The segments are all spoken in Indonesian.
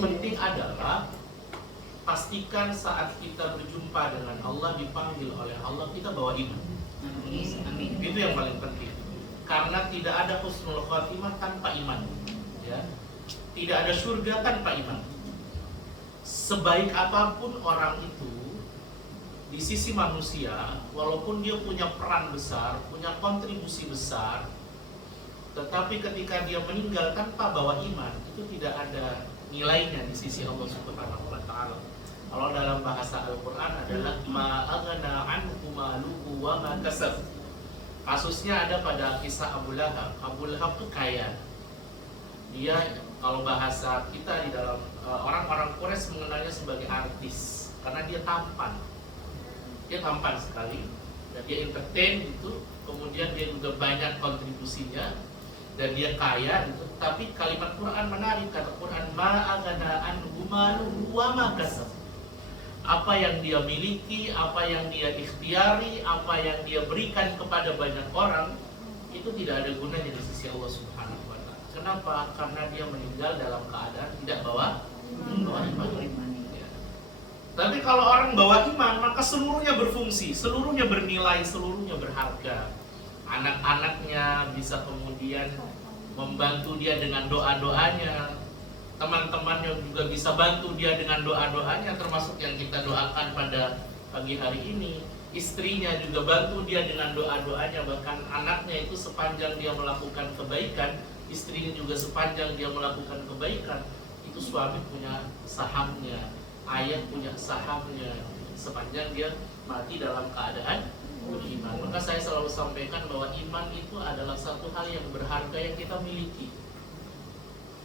penting adalah pastikan saat kita berjumpa dengan Allah, dipanggil oleh Allah, kita bawa iman. Amin. Itu yang paling penting. Karena tidak ada husnul khatimah tanpa iman. Ya. Tidak ada surga tanpa iman. Sebaik apapun orang itu di sisi manusia, walaupun dia punya peran besar, punya kontribusi besar, tetapi ketika dia meninggal tanpa bawa iman, itu tidak ada nilainya di sisi Allah Subhanahu wa taala. Kalau dalam bahasa Al-Qur'an adalah ma'aghna anhu maluhu wa ma kasab. Kasusnya ada pada kisah Abu Lahab. Abu Lahab itu kaya. Dia kalau bahasa kita di dalam orang-orang Quraisy mengenalnya sebagai artis karena dia tampan. Dia tampan sekali dan dia entertain gitu, kemudian dia juga banyak kontribusinya dan dia kaya gitu. Tapi kalimat Quran menarik, kata Quran ma'aghna anhu maluhu wa ma kasab. Apa yang dia miliki, apa yang dia ikhtiari, apa yang dia berikan kepada banyak orang, itu tidak ada gunanya di sisi Allah Subhanahu wa taala. Kenapa? Karena dia meninggal dalam keadaan tidak bawa iman. Ya. Tapi kalau orang bawa iman, maka seluruhnya berfungsi, seluruhnya bernilai, seluruhnya berharga. Anak-anaknya bisa kemudian membantu dia dengan doa-doanya, teman-temannya juga bisa bantu dia dengan doa-doanya, termasuk yang kita doakan pada pagi hari ini. Istrinya juga bantu dia dengan doa-doanya, bahkan anaknya itu sepanjang dia melakukan kebaikan, istrinya juga sepanjang dia melakukan kebaikan, itu suami punya sahamnya, ayah punya sahamnya, sepanjang dia mati dalam keadaan beriman. Maka saya selalu sampaikan bahwa iman itu adalah satu hal yang berharga yang kita miliki.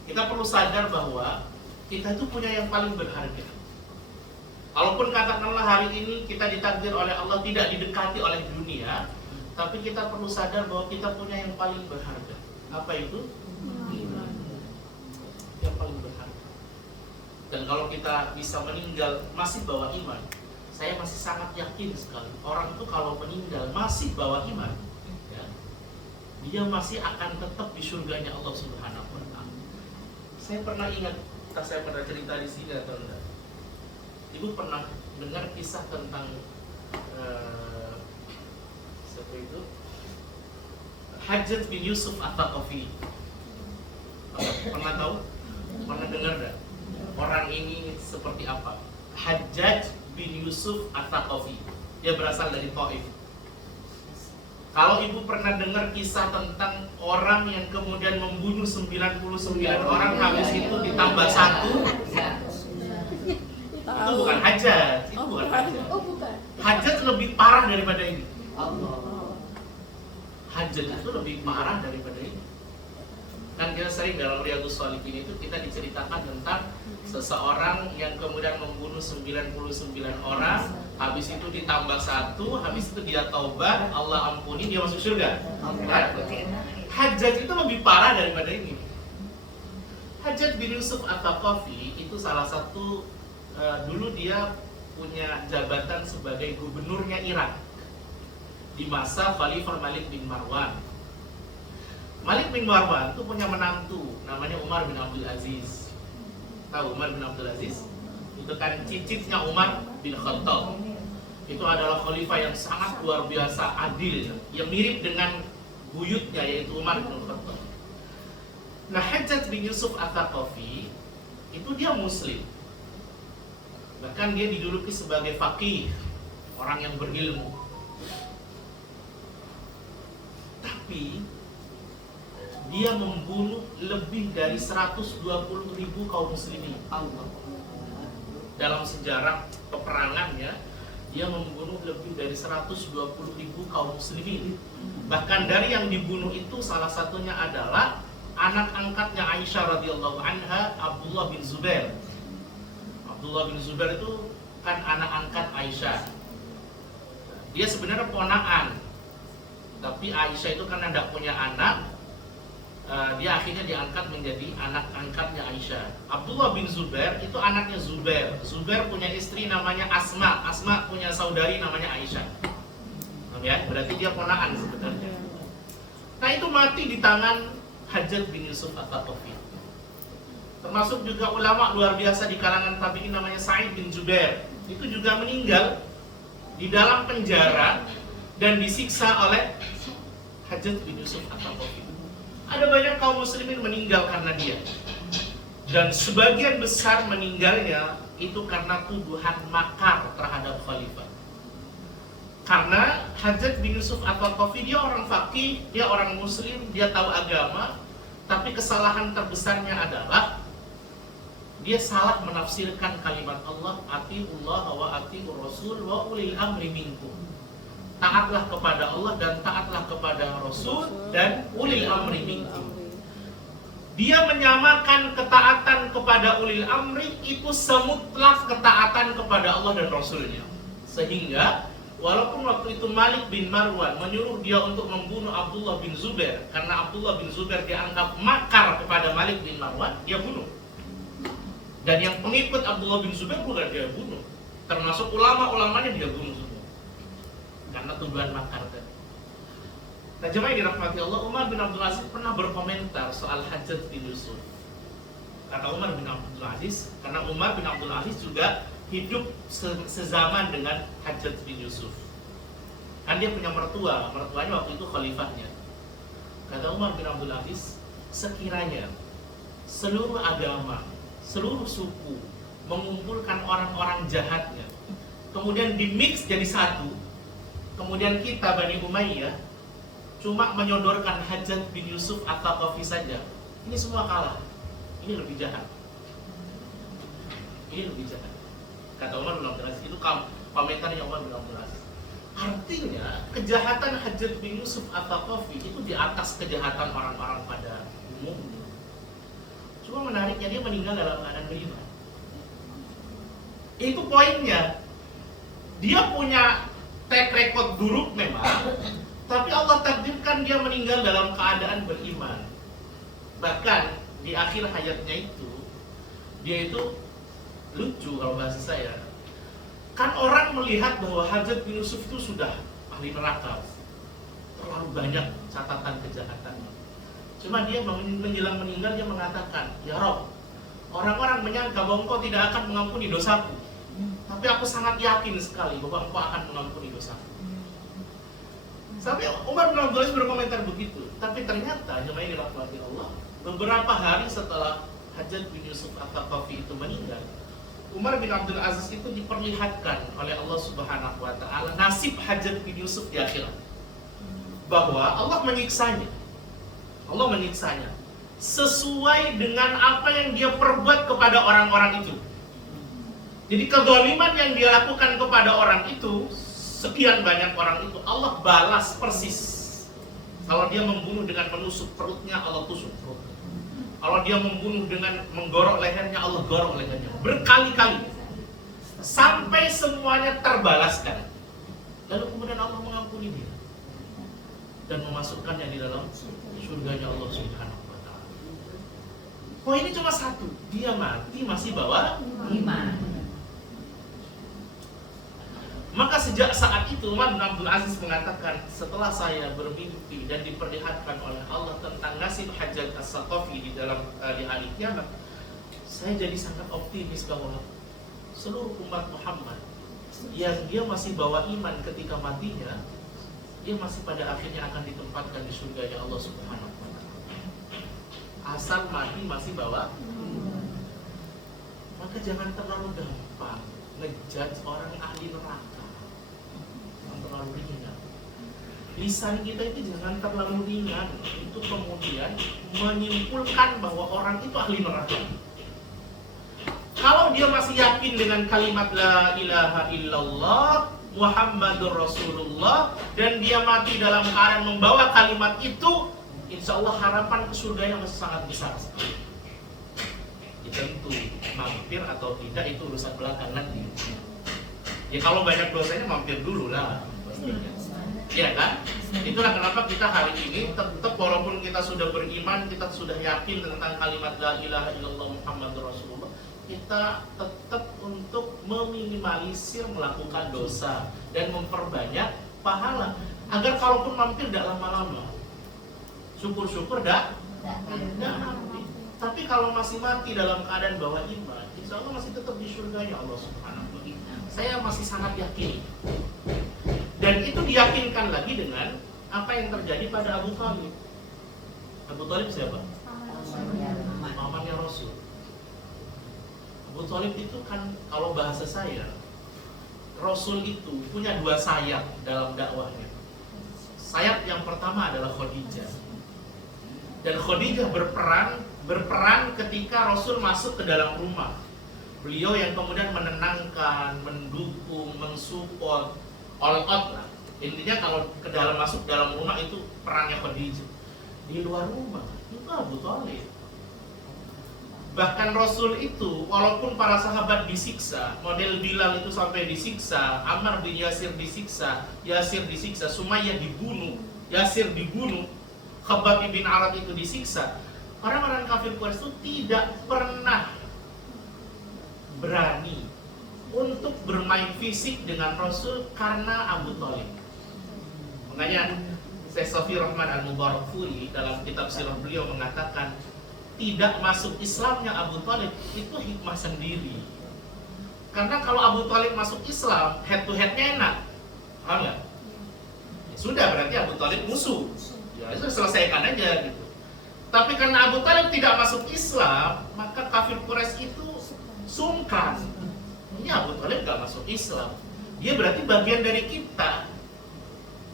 Kita perlu sadar bahwa kita itu punya yang paling berharga. Walaupun katakanlah hari ini kita ditakdir oleh Allah tidak didekati oleh dunia, tapi kita perlu sadar bahwa kita punya yang paling berharga. Apa itu? Iman. Yang paling berharga. Dan kalau kita bisa meninggal masih bawa iman, saya masih sangat yakin sekali orang itu kalau meninggal masih bawa iman, ya, dia masih akan tetap di surganya Allah Subhanahu wa taala. Saya pernah ingat, saya pernah cerita di sini atau enggak? Ibu pernah dengar kisah tentang siapa itu? Hajjaj bin Yusuf At-Thaqafi. Pernah tahu? Pernah dengar enggak? Orang ini seperti apa? Hajjaj bin Yusuf At-Thaqafi. Dia berasal dari Taif. Kalau ibu pernah dengar kisah tentang orang yang kemudian membunuh 99 orang, habis itu ditambah satu, itu bukan Hajjaj, itu bukan Hajjaj. Hajjaj lebih parah daripada ini. Hajjaj itu lebih parah daripada ini. Kan kita sering dalam Riyadhus Shalihin itu kita diceritakan tentang seseorang yang kemudian membunuh 99 orang, habis itu ditambah satu, habis itu dia taubat, Allah ampuni, dia masuk surga. Hajjaj itu lebih parah daripada ini. Hajjaj bin Yusuf At-Thaqafi itu salah satu dulu dia punya jabatan sebagai gubernurnya Irak di masa Khalifah Malik bin Marwan. Malik bin Marwan itu punya menantu namanya Umar bin Abdul Aziz. Tahu Umar bin Abdul Aziz? Itu kan cicitnya Umar bin Khattab. Itu adalah khalifah yang sangat luar biasa adil, yang mirip dengan buyutnya yaitu Umar bin Khattab. Nah, Hajjaj bin Yusuf At-Thaqafi itu dia muslim. Bahkan dia dijuluki sebagai faqih, orang yang berilmu. Tapi dia membunuh lebih dari 120.000 kaum muslimin. Dalam sejarah peperangannya, dia membunuh lebih dari 120.000 kaum muslimin. Bahkan dari yang dibunuh itu salah satunya adalah anak angkatnya Aisyah radhiyallahu anha, Abdullah bin Zubair. Abdullah bin Zubair itu kan anak angkat Aisyah. Dia sebenarnya ponakan, tapi Aisyah itu karena tidak punya anak, dia akhirnya diangkat menjadi anak angkatnya Aisyah. Abdullah bin Zubair itu anaknya Zubair. Zubair punya istri namanya Asma. Asma punya saudari namanya Aisyah. Ya, berarti dia ponakan sebenarnya. Nah, itu mati di tangan Hajjaj bin Yusuf At-Thaqafi. Termasuk juga ulama luar biasa di kalangan tabi'in namanya Sa'id bin Jubair. Itu juga meninggal di dalam penjara dan disiksa oleh Hajjaj bin Yusuf At-Thaqafi. Ada banyak kaum muslimin meninggal karena dia. Dan sebagian besar meninggalnya itu karena tuduhan makar terhadap khalifah. Karena Hajjaj bin Yusuf At-Thaqafi dia orang faqih, dia orang muslim, dia tahu agama, tapi kesalahan terbesarnya adalah dia salah menafsirkan kalimat Allah, atiullah wa atiur rasul wa ulil amri minkum. Taatlah kepada Allah dan taatlah kepada Rasul dan ulil amri minkum. Dia menyamakan ketaatan kepada ulil amri itu semutlak ketaatan kepada Allah dan Rasulnya. Sehingga walaupun waktu itu Malik bin Marwan menyuruh dia untuk membunuh Abdullah bin Zubair, karena Abdullah bin Zubair dianggap makar kepada Malik bin Marwan, dia bunuh. Dan yang pengikut Abdullah bin Zubair bukan dia bunuh, termasuk ulama-ulamanya dia bunuh semua karena tuduhan makar tadi. Nah, jemaah yang dirahmati Allah, Umar bin Abdul Aziz pernah berkomentar soal Hajjaj bin Yusuf. Kata Umar bin Abdul Aziz, karena Umar bin Abdul Aziz juga hidup sezaman dengan Hajjaj bin Yusuf. Kan dia punya mertuanya waktu itu khalifahnya. Kata Umar bin Abdul Aziz, sekiranya seluruh agama, seluruh suku mengumpulkan orang-orang jahatnya, kemudian dimix jadi satu, kemudian kita Bani Umayyah cuma menyodorkan Hajjaj bin Yusuf At-Thaqafi saja, ini semua kalah. Ini lebih jahat. Ini lebih jahat. Kata Umar bin Abdul Aziz, itu komentarnya Umar bin Abdul Aziz. Artinya kejahatan Hajjaj bin Yusuf At-Thaqafi itu di atas kejahatan orang-orang pada umumnya. Cuma menariknya dia meninggal dalam keadaan beriman. Itu poinnya. Dia punya track record buruk memang, tapi Allah takdirkan dia meninggal dalam keadaan beriman. Bahkan di akhir hayatnya itu, dia itu lucu kalau bahasa saya. Kan orang melihat bahwa Hajjaj bin Yusuf itu sudah ahli neraka, terlalu banyak catatan kejahatannya. Cuma dia menjelang meninggal dia mengatakan, ya Rob, orang-orang menyangka bahwa engkau tidak akan mengampuni dosaku, tapi aku sangat yakin sekali bahwa engkau akan mengampuni dosaku. Sampai Umar bin Abdul Aziz berkomentar begitu. Tapi ternyata jemaah yang dirahmati Allah, beberapa hari setelah Hajjaj bin Yusuf At-Thaqafi itu meninggal, Umar bin Abdul Aziz itu diperlihatkan oleh Allah Subhanahu wa Ta'ala nasib Hajjaj bin Yusuf di akhirat, bahwa Allah menyiksanya. Allah menyiksanya sesuai dengan apa yang dia perbuat kepada orang-orang itu. Jadi kezaliman yang dia lakukan kepada orang itu, sekian banyak orang itu, Allah balas persis. Kalau dia membunuh dengan menusuk perutnya, Allah tusuk perutnya. Kalau dia membunuh dengan menggorok lehernya, Allah gorok lehernya berkali-kali sampai semuanya terbalaskan. Lalu kemudian Allah mengampuni dia dan memasukkannya di dalam surganya Allah Subhanahu wa Ta'ala. Poinnya cuma satu, dia mati masih bawa iman. Maka sejak saat itu Umar bin Abdul Aziz mengatakan, setelah saya bermimpi dan diperlihatkan oleh Allah tentang nasib Hajjaj As-Thaqafi di hari kiamat, saya jadi sangat optimis bahwa seluruh umat Muhammad yang dia masih bawa iman ketika matinya, dia masih pada akhirnya akan ditempatkan di surganya Allah Subhanahu wa Ta'ala. Asal mati masih bawa. Maka jangan terlalu gampang ngejudge orang ahli neraka. Jangan terlalu ringan. Lisan kita itu jangan terlalu ringan. Itu kemudian menyimpulkan bahwa orang itu ahli neraka. Kalau dia masih yakin dengan kalimat la ilaha illallah Muhammadur Rasulullah dan dia mati dalam keadaan membawa kalimat itu, insya Allah harapan ke surga yang masih sangat besar sekali. Tentu mampir atau tidak itu urusan belakangan nanti. Ya kalau banyak dosanya mampir dulu lah. Iya kan? Itulah kenapa kita hari ini tetap walaupun kita sudah beriman, kita sudah yakin tentang kalimat la ilaha illallah Muhammadur Rasulullah, kita tetap untuk meminimalisir melakukan dosa dan memperbanyak pahala agar kalaupun mampir tidak lama-lama, syukur-syukur dah. Tapi Tapi kalau masih mati dalam keadaan bawa iman, insya Allah masih tetap di surganya Allah Subhanahu wa Ta'ala. Saya masih sangat yakin. Dan itu diyakinkan lagi dengan apa yang terjadi pada Abu Thalib. Abu Thalib siapa? Pamannya Rasul. Abu Thalib itu kan, kalau bahasa saya, Rasul itu punya dua sayap dalam dakwahnya. Sayap yang pertama adalah Khadijah. Dan Khadijah berperan ketika Rasul masuk ke dalam rumah. Beliau yang kemudian menenangkan, mendukung, mensupport, all out lah. Intinya kalau masuk dalam rumah itu perannya Khadijah. Di luar rumah itu Abu Thalib. Bahkan Rasul itu, walaupun para sahabat disiksa, model Bilal itu sampai disiksa, Ammar bin Yasir disiksa, Sumayyah dibunuh, Yasir dibunuh, Khabbab bin Arad itu disiksa, orang-orang kafir Quraisy itu tidak pernah berani untuk bermain fisik dengan Rasul karena Abu Thalib. Makanya Syekh Safi Rahman Al-Mubarakfuri dalam kitab sirah beliau mengatakan, tidak masuk Islamnya Abu Thalib itu hikmah sendiri. Karena kalau Abu Thalib masuk Islam, head to headnya enak, paham nggak? Ya sudah, berarti Abu Thalib musuh. Ya itu selesaikan aja gitu. Tapi karena Abu Thalib tidak masuk Islam, maka kafir Quraisy itu sungkan. Ini Abu Thalib gak masuk Islam, dia berarti bagian dari kita.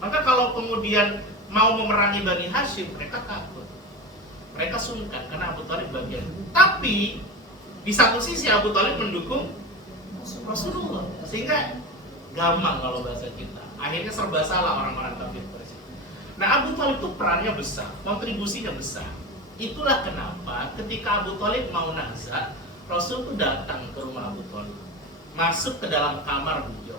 Maka kalau kemudian mau memerangi Bani Hashim, mereka takut, mereka sungkan karena Abu Thalib bagian. Tapi di satu sisi Abu Thalib mendukung Rasulullah, sehingga gampang kalau bahasa kita. Akhirnya serba salah orang-orang kafir Quraisy. Nah, Abu Thalib itu perannya besar, kontribusinya besar. Itulah kenapa ketika Abu Thalib mau nazar, Rasul itu datang ke rumah Abu Thalib, masuk ke dalam kamar beliau.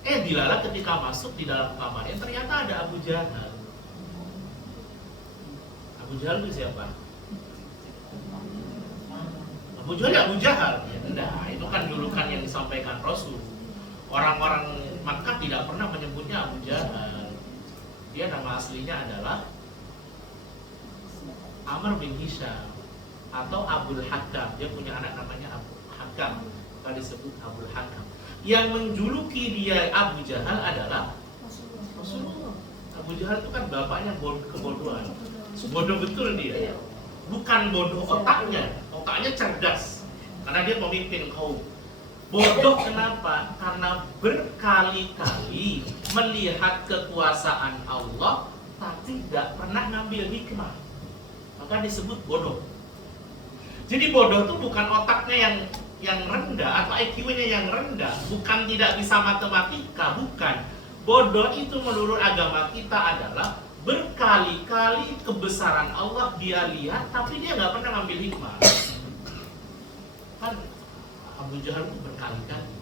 Dilala ketika masuk di dalam kamarnya ternyata ada Abu Jahal. Abu Jahal itu siapa? Abu Jahal ya Abu Jahal. Nah, itu kan julukan yang disampaikan Rasul. Orang-orang Makkah tidak pernah menyebutnya Abu Jahal. Dia nama aslinya adalah Amr bin Hisham atau Abul Hakam. Dia punya anak namanya Abu Hakam, maka disebut Abul Hakam. Yang menjuluki dia Abu Jahal adalah Rasulullah. Abu Jahal itu kan bapaknya kebodohan. Bodoh betul dia. Bukan bodoh otaknya cerdas. Karena dia pemimpin kaum. Bodoh kenapa? Karena berkali-kali melihat kekuasaan Allah tapi tidak pernah ngambil hikmah, maka disebut bodoh. Jadi bodoh itu bukan otaknya yang rendah atau IQ-nya yang rendah, bukan tidak bisa matematika, bukan. Bodoh itu menurut agama kita adalah berkali-kali kebesaran Allah dia lihat tapi dia nggak pernah ngambil hikmah. Kan Abu Jahal itu berkali-kali.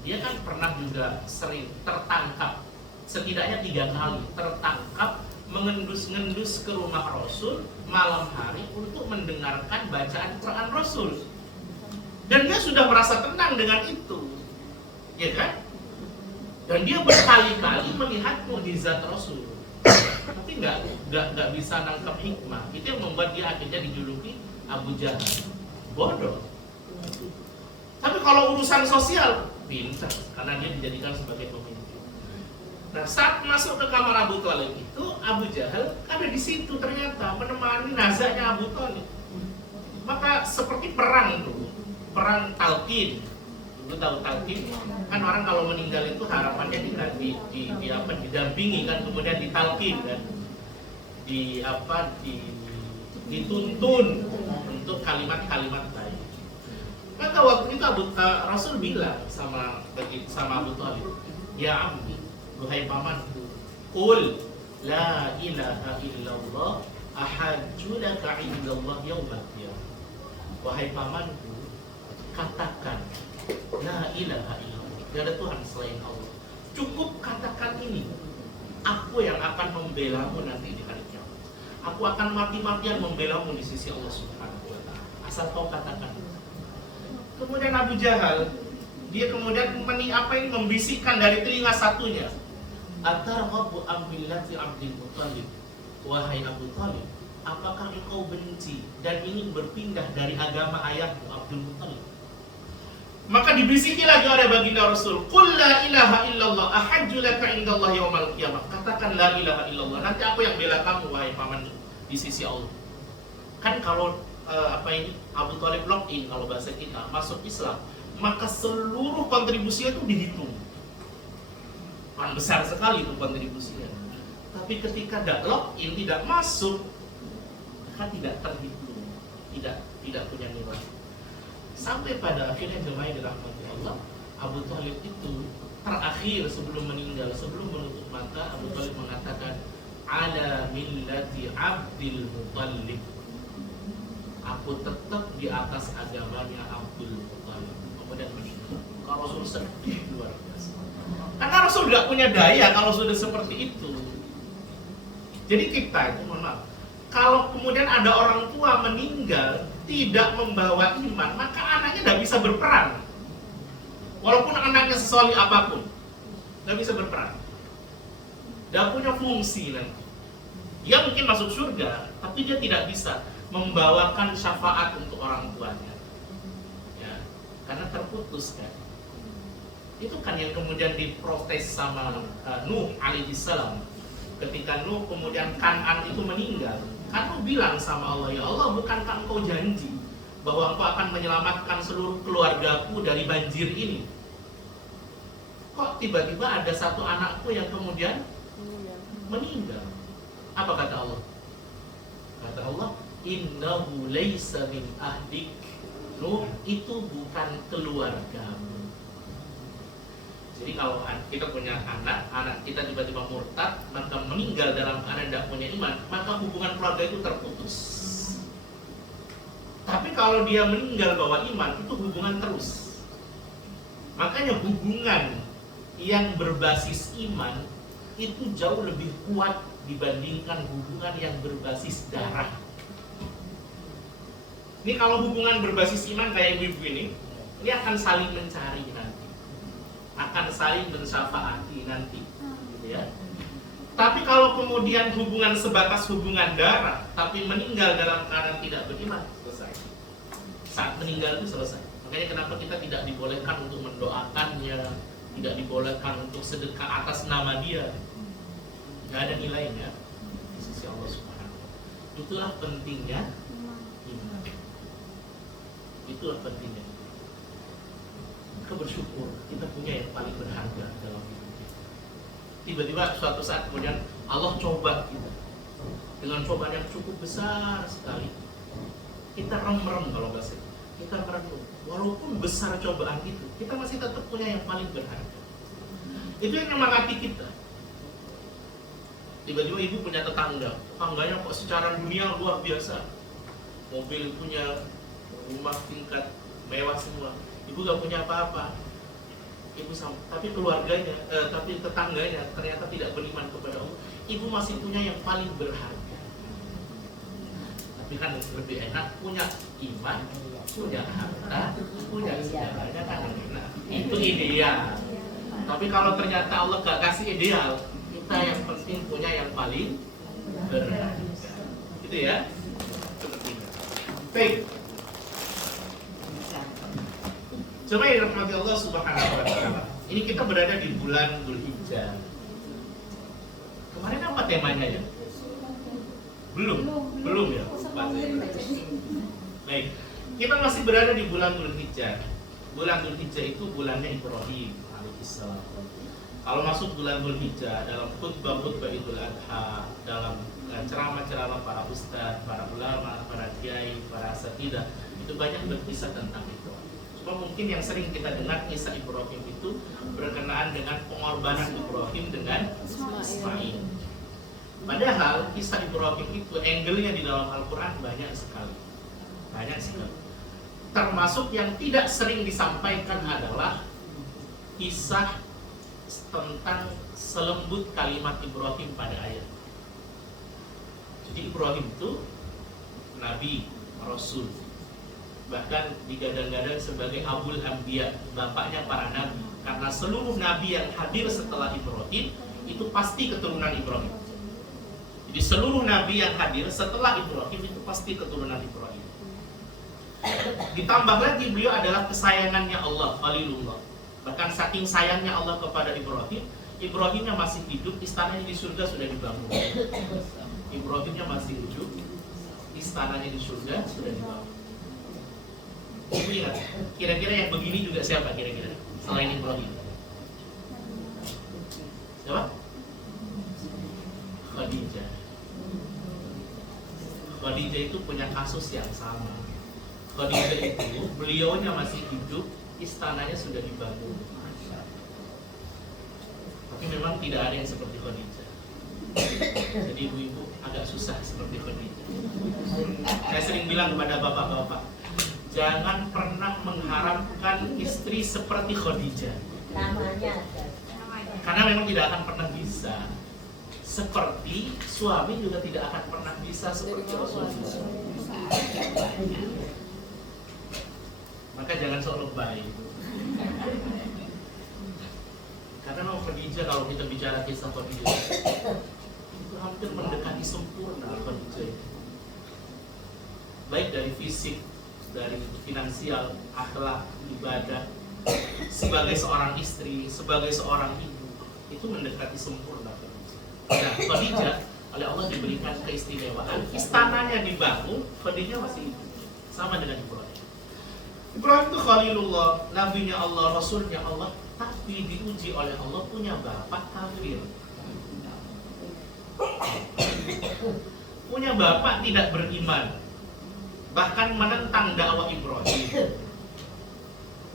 Dia kan pernah juga sering tertangkap, setidaknya 3 kali tertangkap mengendus-ngendus ke rumah Rasul malam hari untuk mendengarkan bacaan Quran Rasul. Dan dia sudah merasa tenang dengan itu, ya kan? Dan dia berkali-kali melihat mukjizat Rasul, tapi nggak bisa nangkap hikmah. Itu yang membuat dia akhirnya dijuluki Abu Jahal, bodoh. Tapi kalau urusan sosial, pintar, karena dia dijadikan sebagai pemimpin. Nah, saat masuk ke kamar Abu Thalib itu, Abu Jahal ada di situ ternyata menemani nazarnya Abu Thalib. Maka seperti perang dulu, perang talqin. Dulu tahu talqin? Kan orang kalau meninggal itu harapannya didampingi kan, kemudian ditalqin kan, dituntun untuk kalimat-kalimat baik. Maka waktu itu Rasul bilang sama Abu Thalib, ya ammi, duhai pamanku, qul la ilaha illallah ahajju laka indallah yaumil qiyamah. Wahai pamanku, katakan la ilaha illallah, tidak ada Tuhan selain Allah. Cukup katakan ini, aku yang akan membelamu nanti di hari kiamat. Aku akan mati-matian membelamu di sisi Allah Subhanahu wa Ta'ala. Asal kau katakan. Kemudian Abu Jahal, dia kemudian membisikkan dari telinga satunya, atarghabu am millati Abdul Muthalib, wahai Abu Thalib, apakah engkau benci dan ingin berpindah dari agama ayahmu Abdul Muttalib? Maka dibisiki lagi oleh baginda Rasul, "Qul la ilaha illallah ahajju laka indallahi yaumal qiyamah." Katakan la ilaha illallah, nanti aku yang bela kamu wahai pamanku di sisi Allah. Kan kalau Abu Thalib lock in, kalau bahasa kita masuk Islam, maka seluruh kontribusinya itu dihitung. Kan besar sekali itu kontribusinya. Tapi ketika tidak lock in, tidak masuk, maka tidak terhitung, tidak punya nilai. Sampai pada akhirnya jemaah dirahmati Allah, Abu Thalib itu terakhir sebelum meninggal, sebelum menutup mata, Abu Thalib mengatakan, "Ala millati Abdul Muttalib." Aku tetap di atas agamanya Abdul Muttalib. Kemudian meninggal. Kalau Rasul sedih luar biasa. Karena Rasul tidak punya daya kalau sudah seperti itu. Jadi kita itu, mohon maaf, kalau kemudian ada orang tua meninggal tidak membawa iman, maka anaknya tidak bisa berperan. Walaupun anaknya sesolih apapun, tidak bisa berperan. Tidak punya fungsi nanti. Dia mungkin masuk surga, tapi dia tidak bisa membawakan syafaat untuk orang tuanya. Ya, karena terputus kan. Itu kan yang kemudian diprotes sama Nuh alaihissalam. Ketika Nuh kemudian Kan'an itu meninggal, kan Nuh bilang sama Allah, "Ya Allah, bukankah engkau janji bahwa engkau akan menyelamatkan seluruh keluargaku dari banjir ini? Kok tiba-tiba ada satu anakku yang kemudian meninggal?" Apa kata Allah? Kata Allah, "Innahu laysa min ahdik." Nuh, itu bukan keluargamu. Jadi kalau kita punya anak kita tiba-tiba murtad, maka meninggal dalam keadaan tidak punya iman, maka hubungan keluarga itu terputus. Tapi kalau dia meninggal bawa iman, itu hubungan terus. Makanya hubungan yang berbasis iman itu jauh lebih kuat dibandingkan hubungan yang berbasis darah. Ini kalau hubungan berbasis iman kayak ibu ini akan saling mencari nanti, akan saling mensyafaati nanti, gitu ya. Tapi kalau kemudian hubungan sebatas hubungan darah, tapi meninggal dalam keadaan tidak beriman, selesai. Saat meninggal itu selesai. Makanya kenapa kita tidak dibolehkan untuk mendoakannya, tidak dibolehkan untuk sedekah atas nama dia. Nggak ada nilainya di sisi Allah Subhanahu wa Ta'ala. Itulah pentingnya iman. Itulah pentingnya. Kita bersyukur kita punya yang paling berharga dalam hidup kita. Tiba-tiba suatu saat kemudian Allah coba kita dengan cobaan yang cukup besar sekali. Kita rem-rem kalau bahasa kita merenung. Walaupun besar cobaan itu, kita masih tetap punya yang paling berharga. Itu yang menyemangati kita. Tiba-tiba ibu punya tetangganya kok secara dunia luar biasa, mobil punya, rumah tingkat mewah semua, ibu gak punya apa-apa. Ibu tapi keluarganya, tapi tetangganya ternyata tidak beriman kepada Allah. Ibu masih punya yang paling berharga. Tapi kan lebih enak punya iman, punya harta, punya segalanya kan enak. Itu ideal. Tapi kalau ternyata Allah gak kasih ideal, kita yang penting punya yang paling berharga. Gitu ya. Seperti itu. Baik. Coba ya rahmati Allah Subhanahu wa Ta'ala. Ini kita berada di bulan Dzulhijjah. Kemarin apa temanya ya? Belum ya. Baik. Kita masih berada di bulan Dzulhijjah. Bulan Dzulhijjah itu bulannya Ibrahim alaihissalam. Kalau masuk bulan Dzulhijjah, dalam khutbah-khutbah Idul Adha, dalam ceramah-ceramah para ustadz, para ulama, para kiai, para asatidzah, itu banyak berkisah tentang itu. Cuma mungkin yang sering kita dengar kisah Ibrahim itu berkenaan dengan pengorbanan Ibrahim dengan Ismail. Padahal kisah Ibrahim itu angle-nya di dalam Al-Quran banyak sekali. Termasuk yang tidak sering disampaikan adalah kisah tentang selembut kalimat Ibrahim pada ayat. Jadi Ibrahim itu Nabi, Rasul, bahkan digadang-gadang sebagai Abul Anbiya, bapaknya para nabi. Karena seluruh nabi yang hadir setelah Ibrahim itu pasti keturunan Ibrahim. Jadi seluruh nabi yang hadir setelah Ibrahim itu pasti keturunan Ibrahim. Ditambah lagi beliau adalah kesayangannya Allah, Khalilullah. Bahkan saking sayangnya Allah kepada Ibrahim, Ibrahimnya masih hidup, istananya di surga sudah dibangun. Ibrahimnya masih hidup, istananya di surga sudah dibangun. Ibu ingat, kira-kira yang begini juga siapa kira-kira selain Ibrahim? Siapa? Khadijah. Khadijah itu punya kasus yang sama. Khadijah itu beliaunya masih hidup, istananya sudah dibangun. Tapi memang tidak ada yang seperti Khadijah. Jadi ibu-ibu agak susah seperti Khadijah. Saya sering bilang kepada bapak-bapak, jangan pernah mengharapkan istri seperti Khadijah. Karena memang tidak akan pernah bisa. Seperti suami juga tidak akan pernah bisa seperti Rasulullah. Maka jangan sok lebay. Karena memang Khadijah, kalau kita bicara kisah Khadijah, itu hampir mendekati sempurna Khadijah itu. Baik dari fisik, dari finansial, akhlak, ibadah, sebagai seorang istri, sebagai seorang ibu, itu mendekati sempurna Khadijah. Nah, Khadijah oleh Allah diberikan keistimewaan, istananya dibangun, Khadijah masih hidup, sama dengan Ibrahim. Ibrahim itu Khalilullah, nabinya Allah, rasulnya Allah, tapi diuji oleh Allah punya bapak kafir. Punya bapak tidak beriman, bahkan menentang dakwah Ibrahim.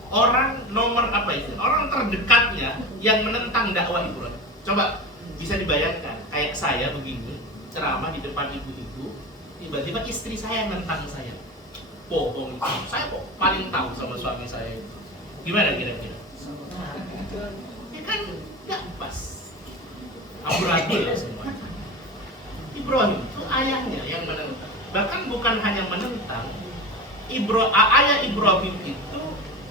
Orang nomor apa itu? Orang terdekatnya yang menentang dakwah Ibrahim. Coba bisa dibayangkan, kayak saya begini, ceramah di depan ibu-ibu, tiba-tiba istri saya menentang saya. Bohong, saya kok paling tahu sama suami saya itu. Gimana kira-kira? Ya kan gak pas, amburadul lah semua. Ibrahim itu ayahnya yang menentang. Bahkan bukan hanya menentang, ayah Ibrahim itu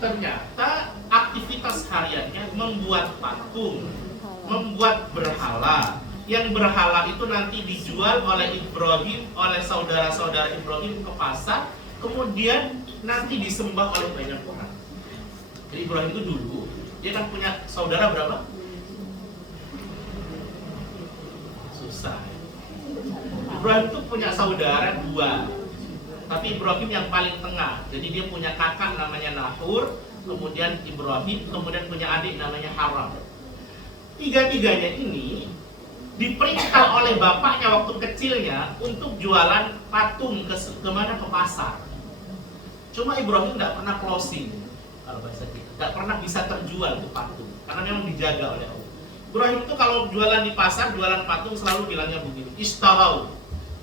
ternyata aktivitas hariannya membuat patung, membuat berhala. Yang berhala itu nanti dijual oleh Ibrahim, oleh saudara-saudara Ibrahim ke pasar, kemudian nanti disembah oleh banyak orang. Jadi Ibrahim itu dulu, dia kan punya saudara berapa? Susah. Ibrahim itu punya saudara 2, tapi Ibrahim yang paling tengah. Jadi dia punya kakak namanya Nahur, kemudian Ibrahim, kemudian punya adik namanya Haram. Tiga-tiganya ini diperintah oleh bapaknya waktu kecilnya untuk jualan patung ke mana? Ke pasar. Cuma Ibrahim tidak pernah closing, kalau bahasa kita, tidak pernah bisa terjual ke patung, karena memang dijaga oleh Allah. Ibrahim itu kalau jualan di pasar, jualan patung selalu bilangnya begini, istarau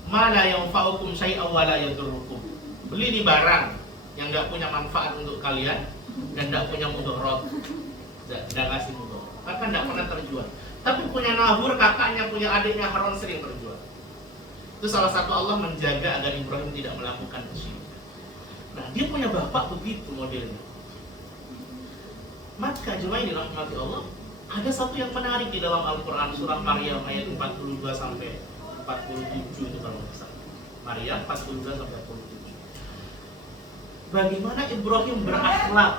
mana yang faukum syai'a wa la yadurrukum. Beli di barang yang nggak punya manfaat untuk kalian dan nggak punya mudorot, tidak kasih mudorot, karena nggak pernah terjual. Tapi punya Nahur, kakaknya, punya adiknya Harun sering terjual. Itu salah satu Allah menjaga agar Ibrahim tidak melakukan kesyirikan. Nah, dia punya bapak begitu modelnya. Maka jemaah dirahmati Allah, ada satu yang menarik di dalam Al-Quran, surah Maryam ayat 42 sampai 47 itu kalau nggak salah. Maryam 42 sampai 47. Bagaimana Ibrahim berakhlak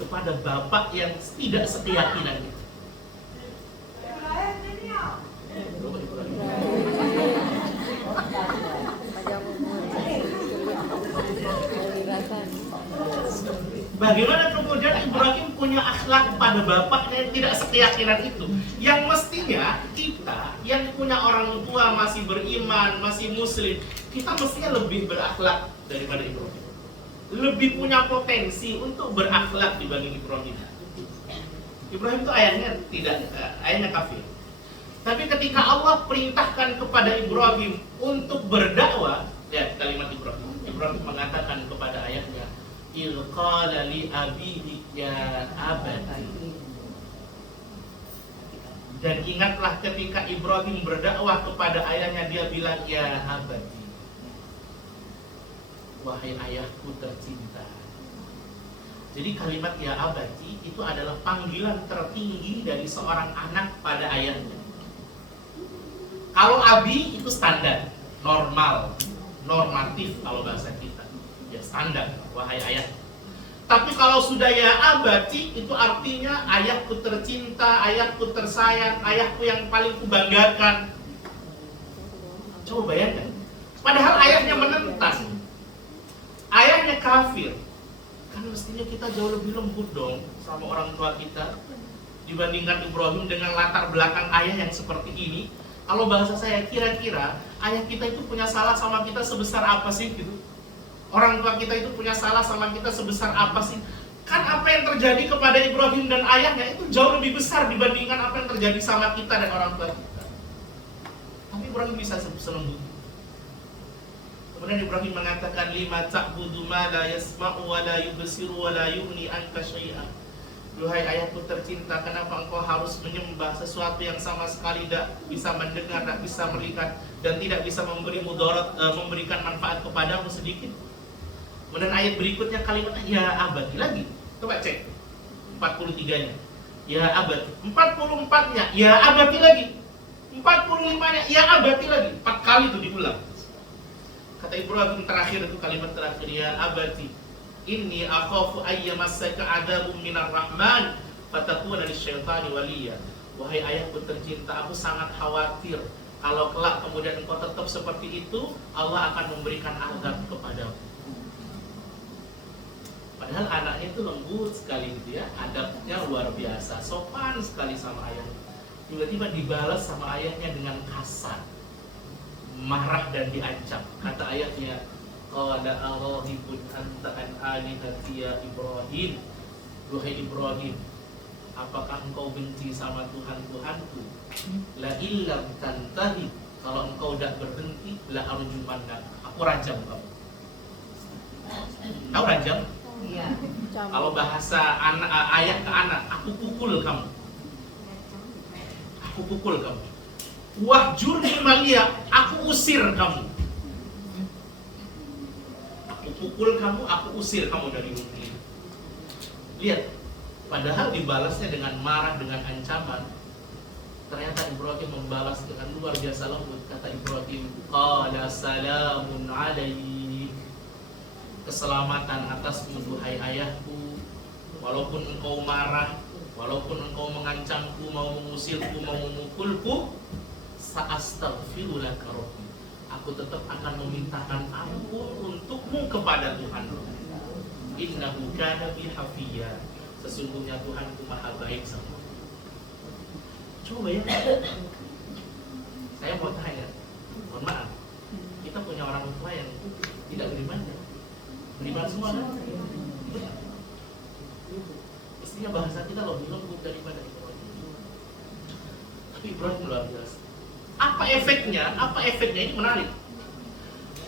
kepada bapak yang tidak sekeyakinan itu. Bagaimana kemudian Ibrahim punya akhlak pada bapaknya yang tidak sekeyakinan itu, yang mestinya kita yang punya orang tua masih beriman, masih muslim, kita mestinya lebih berakhlak daripada Ibrahim, lebih punya potensi untuk berakhlak dibanding Ibrahim. Ibrahim itu ayahnya kafir. Tapi ketika Allah perintahkan kepada Ibrahim untuk berdakwah, lihat kalimat Ibrahim. Ibrahim mengatakan kepada ayahnya, "Ilqala li abihi ya abati." Dan ingatlah ketika Ibrahim berdakwah kepada ayahnya, dia bilang, "Ya abati." Wahai ayahku tercinta. Jadi kalimat ya abati itu adalah panggilan tertinggi dari seorang anak pada ayahnya. Kalau abi itu standar, normal, normatif kalau bahasa kita. Ya standar, wahai ayah. Tapi kalau sudah ya abati, itu artinya ayahku tercinta, ayahku tersayang, ayahku yang paling kubanggakan. Coba bayangkan. Padahal ayahnya menentang, ayahnya kafir. Kan mestinya kita jauh lebih lembut dong sama orang tua kita dibandingkan Ibrahim dengan latar belakang ayah yang seperti ini. Kalau bahasa saya, kira-kira ayah kita itu punya salah sama kita sebesar apa sih gitu? Orang tua kita itu punya salah sama kita sebesar apa sih? Kan apa yang terjadi kepada Ibrahim dan ayahnya itu jauh lebih besar dibandingkan apa yang terjadi sama kita dan orang tua kita. Tapi Ibrahim bisa selembut. Kemudian Ibrahim mengatakan, lima ta'budu ma la yasma'u wa la yubsiru wa la yughni anka syai'a. Duhai ayahku tercinta, kenapa engkau harus menyembah sesuatu yang sama sekali tidak bisa mendengar, tidak bisa melihat, dan tidak bisa memberi mudarat, memberikan manfaat kepadamu sedikit. Kemudian ayat berikutnya kalimatnya ya abadi lagi. Coba cek 43-nya. Ya abadi. 44-nya ya abadi lagi. 45-nya ya abadi lagi. 4 kali itu diulang. Kata Ibrahim terakhir itu kalimat terakhir, ya abadi inni akhafu ayyamassaka adzabun minar rahman fatakuna lisyaitani waliya. Wahai ayahku tercinta, aku sangat khawatir kalau kelak kemudian engkau tetap seperti itu, Allah akan memberikan azab kepadamu. Padahal anaknya itu lembut sekali gitu ya, adabnya luar biasa, sopan sekali sama ayahnya. Tiba-tiba dibalas sama ayahnya dengan kasar, marah dan diancam. Kata ayahnya, qala arahibun anta an alihati ya Ibrahim. Wahai Ibrahim, apakah engkau benci sama Tuhan-Tuhanku? La illam tantahi, kalau engkau tidak berhenti, la arjumannak, aku rajam kamu. Tahu rajam? Iya. Kalau bahasa ayah ke anak, aku pukul kamu. Aku pukul kamu. Wahjurni malia, aku usir kamu. Aku pukul kamu, aku usir kamu dari bumi. Lihat, padahal dibalasnya dengan marah, dengan ancaman. Ternyata Ibrahim membalas dengan luar biasa lembut. Kata Ibrahim, qala salamun alaik, keselamatan atasmu duhai ayahku. Walaupun engkau marah, walaupun engkau mengancamku, mau mengusirku, mau memukulku, sa'astaghfiru laka rabbi, aku tetap akan memintakan ampun untukmu kepada Tuhanmu. Innahu kana bi hafiyya, sesungguhnya Tuhanku maha baik sama. Coba ya, saya mau tanya, mohon maaf, kita punya orang tua yang tidak beriman ya? Beriman semua kan? Mestinya bahasa kita lebih lembut daripada Ibrahim. Tapi Ibrahim luar biasa. Apa efeknya? Apa efeknya? Ini menarik.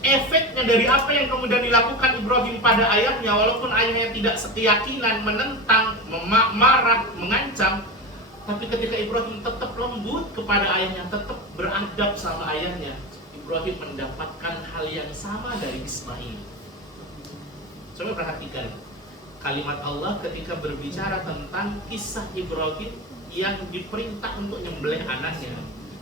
Efeknya dari apa yang kemudian dilakukan Ibrahim pada ayahnya, walaupun ayahnya tidak sekeyakinan, menentang, marah, mengancam, tapi ketika Ibrahim tetap lembut kepada ayahnya, tetap beradab sama ayahnya, Ibrahim mendapatkan hal yang sama dari Ismail. Coba perhatikan kalimat Allah ketika berbicara tentang kisah Ibrahim yang diperintah untuk nyembelih anaknya.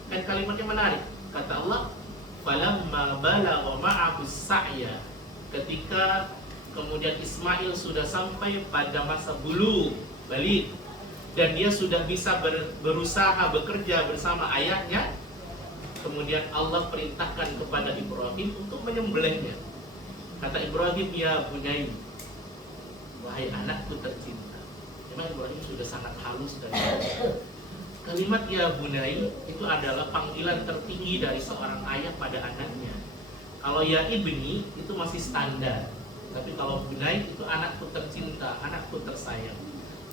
Dan kalimatnya menarik. Kata Allah, falamma balagha ma'ahu sa'ya, ketika kemudian Ismail sudah sampai pada masa balik dan dia sudah bisa berusaha bekerja bersama ayahnya, kemudian Allah perintahkan kepada Ibrahim untuk menyembelihnya. Kata Ibrahim, ya bunai, wahai anakku tercinta. Memang Ibrahim sudah sangat halus dan kalimat ya bunai itu adalah panggilan tertinggi dari seorang ayah pada anaknya. Kalau ya ibni itu masih standar, tapi kalau bunai itu anakku tercinta, anakku tersayang.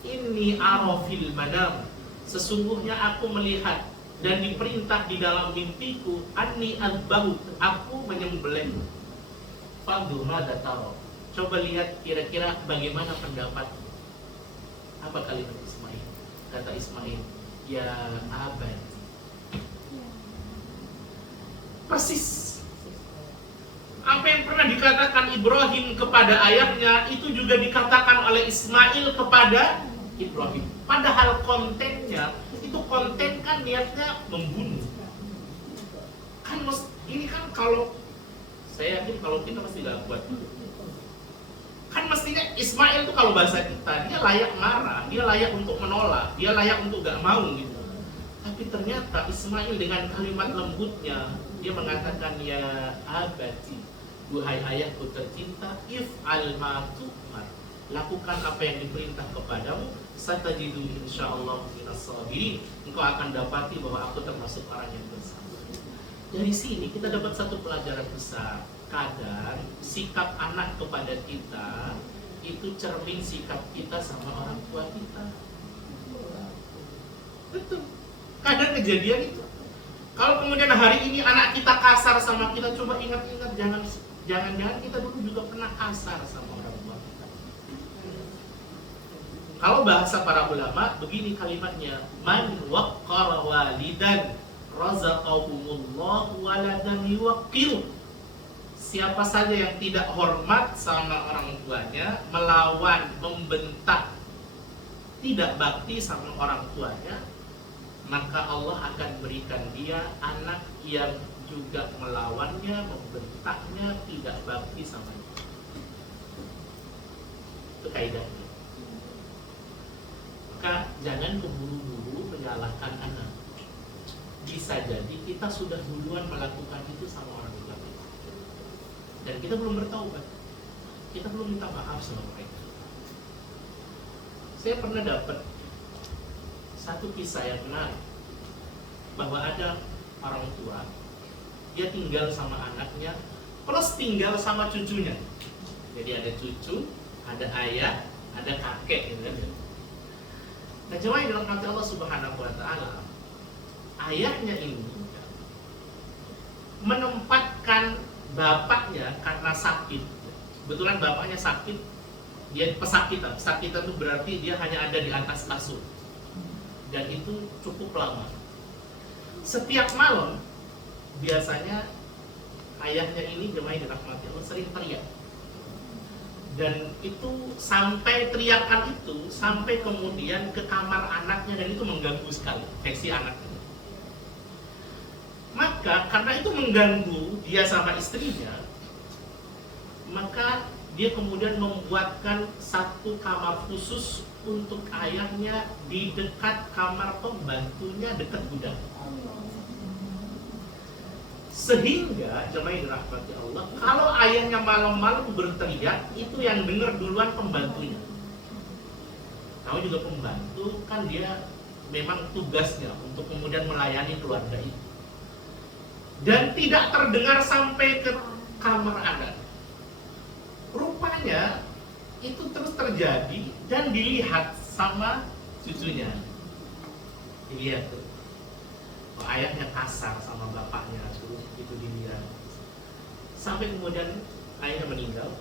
Ini arafil manam, sesungguhnya aku melihat dan diperintah di dalam mimpiku, anni adbahu, aku menyembelihmu. Fandur mada taro, coba lihat kira-kira bagaimana pendapat. Apa kalimat Ismail? Kata Ismail, ya abad. Persis apa yang pernah dikatakan Ibrahim kepada ayahnya, itu juga dikatakan oleh Ismail kepada Ibrahim. Padahal kontennya, itu konten kan niatnya membunuh. Kan ini kan kalau saya yakin kalau kita pasti gak kuat. Kan mestinya Ismail tuh kalau bahasa kita, dia layak marah, dia layak untuk menolak, dia layak untuk gak mau gitu. Tapi ternyata Ismail dengan kalimat lembutnya, dia mengatakan, ya abati, duhai ayahku tercinta, if'al ma tu'mar, lakukan apa yang diperintah kepadamu, satajidu insyaallah minas sabirin, engkau akan dapati bahwa aku termasuk orang yang bersabar. Dari sini kita dapat satu pelajaran besar. Kadang sikap anak kepada kita itu cermin sikap kita sama orang tua kita. Betul. Kadang kejadian itu. Kalau kemudian hari ini anak kita kasar sama kita, coba ingat-ingat, jangan-jangan kita dulu juga pernah kasar sama orang tua kita. Kalau bahasa para ulama begini kalimatnya, man waqqara walidan razaqahumullahu waladan yuwaqqiru. Siapa saja yang tidak hormat sama orang tuanya, melawan, membentak, tidak bakti sama orang tuanya, maka Allah akan berikan dia anak yang juga melawannya, membentaknya, tidak bakti sama dia. Itu kaidahnya. Maka jangan keburu-buru menyalahkan anak. Bisa jadi kita sudah duluan melakukan itu sama orang tua kita, dan kita belum bertaubat, kita belum minta maaf sama mereka. Saya pernah dapat satu kisah yang menarik, bahwa ada orang tua, dia tinggal sama anaknya plus tinggal sama cucunya. Jadi ada cucu, ada ayah, ada kakek gitu kan. Nah, cuma dalam hati Allah Subhanahu wa taala, ayahnya ini menempatkan bapaknya karena sakit. Kebetulan bapaknya sakit, dia pesakitan. Pesakitan itu berarti dia hanya ada di atas kasur, dan itu cukup lama. Setiap malam biasanya ayahnya ini, jemaah dirahmati Allah, sering teriak. Dan itu sampai teriakan itu sampai kemudian ke kamar anaknya, dan itu mengganggu sekali si anaknya. Maka karena itu mengganggu dia sama istrinya, maka dia kemudian membuatkan satu kamar khusus untuk ayahnya di dekat kamar pembantunya, dekat gudang. Sehingga jemaah dirahmati Allah, kalau ayahnya malam-malam berteriak, itu yang dengar duluan pembantunya. Tahu juga pembantu kan dia memang tugasnya untuk kemudian melayani keluarga itu. Dan tidak terdengar sampai ke kamar anak. Rupanya itu terus terjadi dan dilihat sama cucunya. Dilihat tuh, oh, ayahnya kasar sama bapaknya, suruh itu dilihat. Sampai kemudian ayahnya meninggal,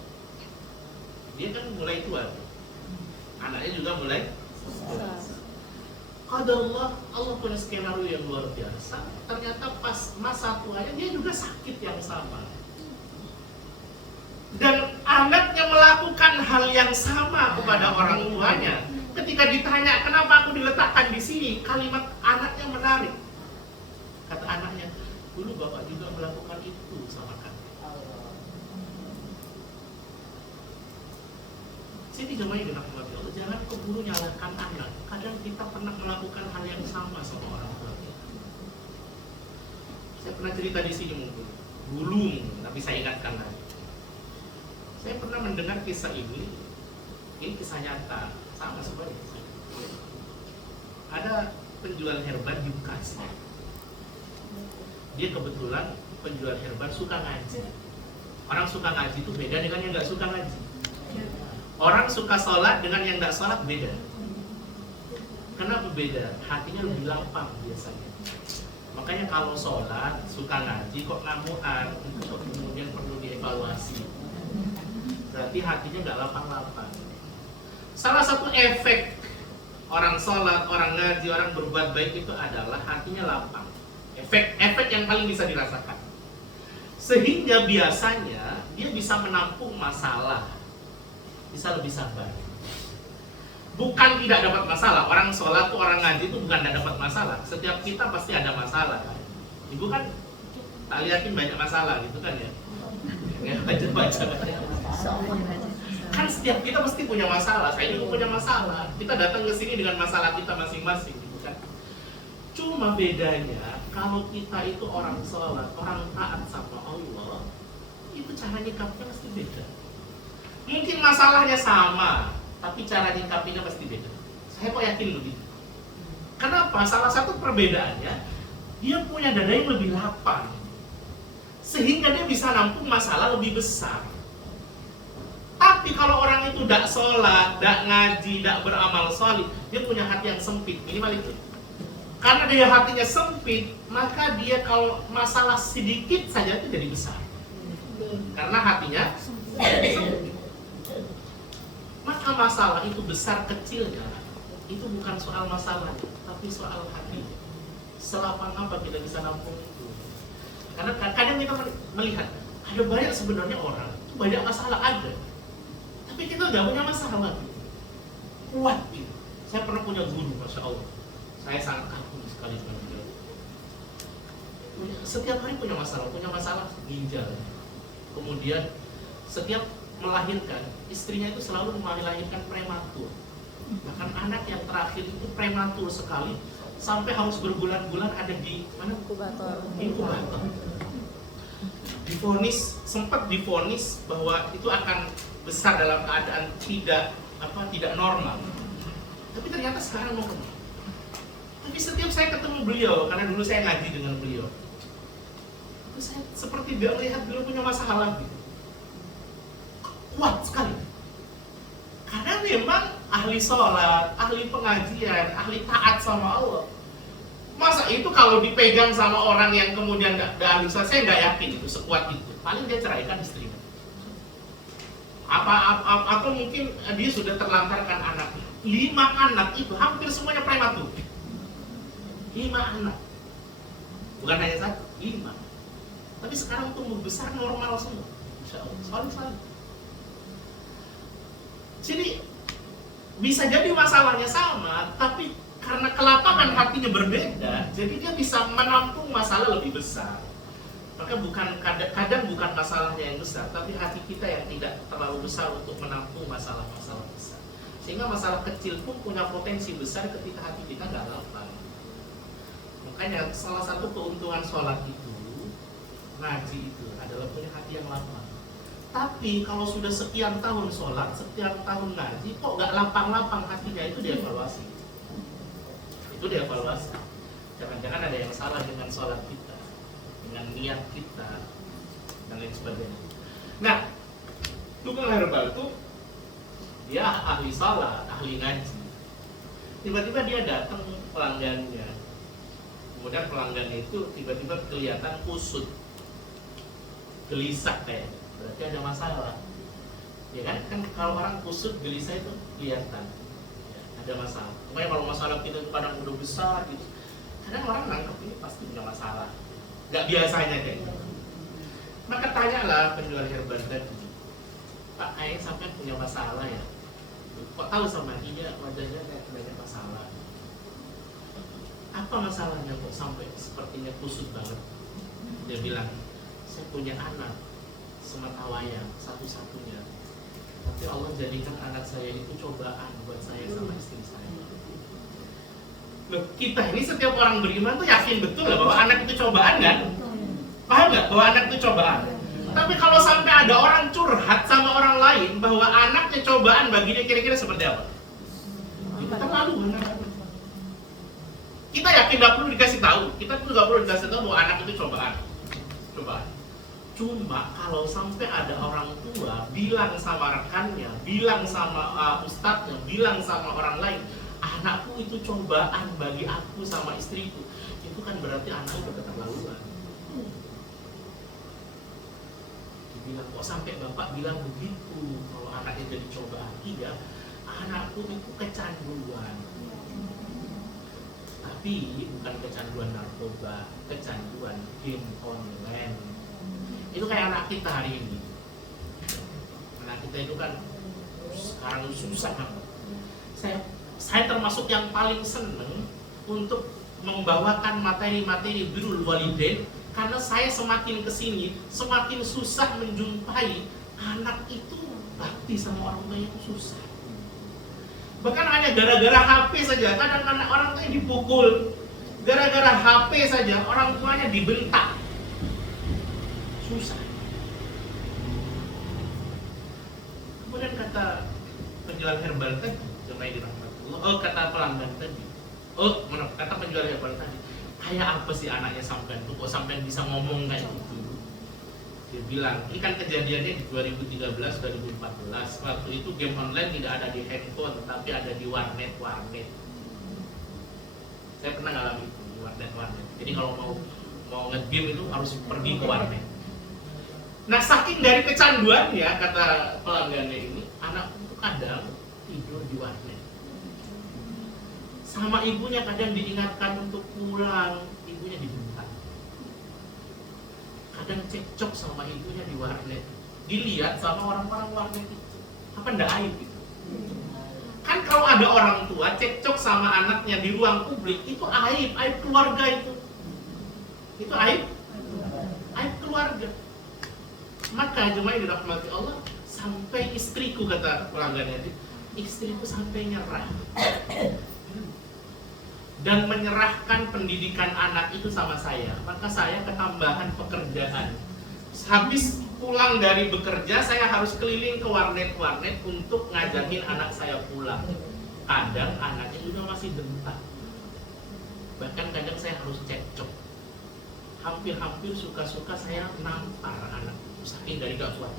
dia kan mulai tua, anaknya juga mulai tua. Qadarullah, Allah punya skenario yang luar biasa. Ternyata pas masa tuanya dia juga sakit yang sama, dan anaknya melakukan hal yang sama kepada orang tuanya. Ketika ditanya kenapa aku diletakkan di sini, kalimat anaknya menarik. Kata anaknya, dulu bapak juga melakukan itu sama kami. Jadi jemaah yang dirahmati Allah, jangan keburu nyalahkan anak. Kadang kita pernah melakukan hal yang sama sama orang tua kita. Saya pernah cerita di sini mungkin, dulu, tapi saya ingatkan lagi. Saya pernah mendengar kisah ini kisah nyata, sama seperti kisah. Ada penjual herban di Bekasi. Dia kebetulan penjual herban suka ngaji. Orang suka ngaji itu beda dengan yang nggak suka ngaji. Orang suka sholat dengan yang nggak sholat beda. Kenapa beda? Hatinya lebih lapang biasanya. Makanya kalau sholat, suka ngaji kok ngamuan, itu kemudian perlu dievaluasi. Berarti hatinya nggak lapang-lapang. Salah satu efek orang sholat, orang ngaji, orang berbuat baik itu adalah hatinya lapang. Efek yang paling bisa dirasakan. Sehingga biasanya dia bisa menampung masalah, bisa lebih sabar. Bukan tidak dapat masalah. Orang sholat tuh, orang ngaji itu bukan tidak dapat masalah. Setiap kita pasti ada masalah. Ibu kan tak liatin banyak masalah gitu kan ya. Ya baca. Kan setiap kita pasti punya masalah. Saya juga punya masalah. Kita datang ke sini dengan masalah kita masing-masing gitu kan. Cuma bedanya kalau kita itu orang sholat, orang taat sama Allah, itu cara nyikapinya pasti beda. Mungkin masalahnya sama, tapi cara nyikapinya pasti beda. Saya kok yakin begitu. Kenapa? Salah satu perbedaannya, dia punya dada yang lebih lapang, sehingga dia bisa nampung masalah lebih besar. Tapi kalau orang itu tidak sholat, tidak ngaji, tidak beramal solih, dia punya hati yang sempit, minimal itu. Karena dia hatinya sempit, maka dia kalau masalah sedikit saja itu jadi besar. Karena hatinya sempit. Maka masalah itu besar kecilnya, itu bukan soal masalah, tapi soal hati. Selapang apa kita bisa nampung itu. Karena kadang kita melihat, ada banyak sebenarnya orang, banyak masalah ada. Tapi kita nggak punya masalah. Kuat gitu. Saya pernah punya guru, Masya Allah. Saya sangat kagum sekali dengan beliau. Setiap hari punya masalah ginjal. Kemudian setiap melahirkan, istrinya itu selalu melahirkan prematur. Bahkan anak yang terakhir itu prematur sekali, sampai harus berbulan-bulan ada di mana? Inkubator. Sempat divonis bahwa itu akan besar dalam keadaan tidak normal. Tapi ternyata sekarang mau kemana? Tapi setiap saya ketemu beliau, karena dulu saya ngaji dengan beliau, itu saya seperti tidak melihat beliau punya masalah gitu. Kuat sekali. Karena memang ahli sholat, ahli pengajian, ahli taat sama Allah. Masa itu kalau dipegang sama orang yang kemudian gak ahli sholat, saya nggak yakin itu sekuat itu. Paling dia ceraikan istrinya. Atau mungkin dia sudah terlantarkan anaknya. 5 anak itu hampir semuanya prematur. 5 anak. Bukan hanya 1, 5. Tapi sekarang tumbuh besar normal semua. Insya Allah. Solid. Jadi bisa jadi masalahnya sama, tapi karena kelapangan hatinya berbeda, jadi dia bisa menampung masalah lebih besar. Maka kadang bukan masalahnya yang besar, tapi hati kita yang tidak terlalu besar untuk menampung masalah-masalah besar. Sehingga masalah kecil pun punya potensi besar ketika hati kita nggak lapang. Makanya salah satu keuntungan sholat itu, ngaji itu adalah punya hati yang lapang. Tapi kalau sudah sekian tahun sholat, sekian tahun ngaji, kok nggak lapang-lapang hatinya, itu dievaluasi. Jangan-jangan ada yang salah dengan sholat kita, dengan niat kita, dan lain sebagainya. Nah, tukang herbal itu dia ahli sholat, ahli ngaji. Tiba-tiba dia datang pelanggannya. Kemudian pelanggannya itu tiba-tiba kelihatan kusut, gelisah kayaknya. Berarti ada masalah. Ya kan kalau orang kusut, gelisah itu kelihatan. Ya, ada masalah. Makanya kalau masalah kita kadang udah besar gitu, kadang orang nangkep ini pasti punya masalah. Gak biasanya kayak gitu. Maka tanyalah penjual herbal tadi, Pak, kayaknya sampai punya masalah ya. Kok tahu sama dia wajahnya kayak banyak masalah. Apa masalahnya kok sampai sepertinya kusut banget? Dia bilang, saya punya anak sematawayang, satu-satunya. Tapi Allah jadikan anak saya itu cobaan buat saya sama istri saya. Loh, kita ini setiap orang beriman tuh yakin betul lah bahwa anak itu cobaan kan? Paham nggak bahwa anak itu cobaan? Tapi kalau sampai ada orang curhat sama orang lain bahwa anaknya cobaan baginya, kira-kira seperti apa? Kita terlalu anak. Kita yakin nggak perlu dikasih tahu. Kita tuh nggak perlu dikasih tahu bahwa anak itu cobaan. Cuma kalau sampai ada orang tua bilang sama rekannya, bilang sama ustadznya, bilang sama orang lain, anakku itu cobaan bagi aku sama istriku, itu kan berarti anaknya udah keterlaluan. Dibilang, kok sampai bapak bilang begitu kalau anaknya jadi cobaan? Iya, anakku itu kecanduan. Tapi bukan kecanduan narkoba, kecanduan game online. Itu kayak anak kita hari ini. Anak kita itu kan sekarang susah banget. Saya termasuk yang paling seneng untuk membawakan materi-materi birrul walidain Karena saya semakin kesini, semakin susah menjumpai anak itu bakti sama orang tuanya itu susah. Bahkan hanya gara-gara HP saja, kadang anak orang tuanya dipukul. Gara-gara HP saja, orang tuanya dibentak. Susah. Kemudian kata penjual herbal tadi, jemaah dirahmatullah, kata pelanggan tadi, kata penjual herbal tadi, kayak apa sih anaknya sampean tuh kok sampean bisa ngomong kayak gitu? Dia bilang, ini kan kejadiannya di 2013-2014. Waktu itu game online tidak ada di handphone, tapi ada di warnet. Saya pernah ngalamin itu di warnet. Jadi kalau mau nge-game itu harus pergi ke warnet. Nah, saking dari kecanduan ya, kata pelanggannya ini, anak itu kadang tidur di warnet. Sama ibunya kadang diingatkan untuk pulang, ibunya dibentak. Kadang cekcok sama ibunya di warnet, dilihat sama orang-orang warnet itu. Apa ndak aib gitu? Kan kalau ada orang tua cekcok sama anaknya di ruang publik, itu aib keluarga itu. Itu aib keluarga. Maka jemaah yang dirahmati Allah, sampai istriku, kata pelanggannya, istriku sampai nyerah dan menyerahkan pendidikan anak itu sama saya. Maka saya ketambahan pekerjaan. Habis pulang dari bekerja, saya harus keliling ke warnet-warnet untuk ngajakin anak saya pulang. Kadang anaknya juga masih bentak. Bahkan kadang saya harus cekcok. Hampir-hampir suka-suka saya nampar anak, saking dari gak kuat.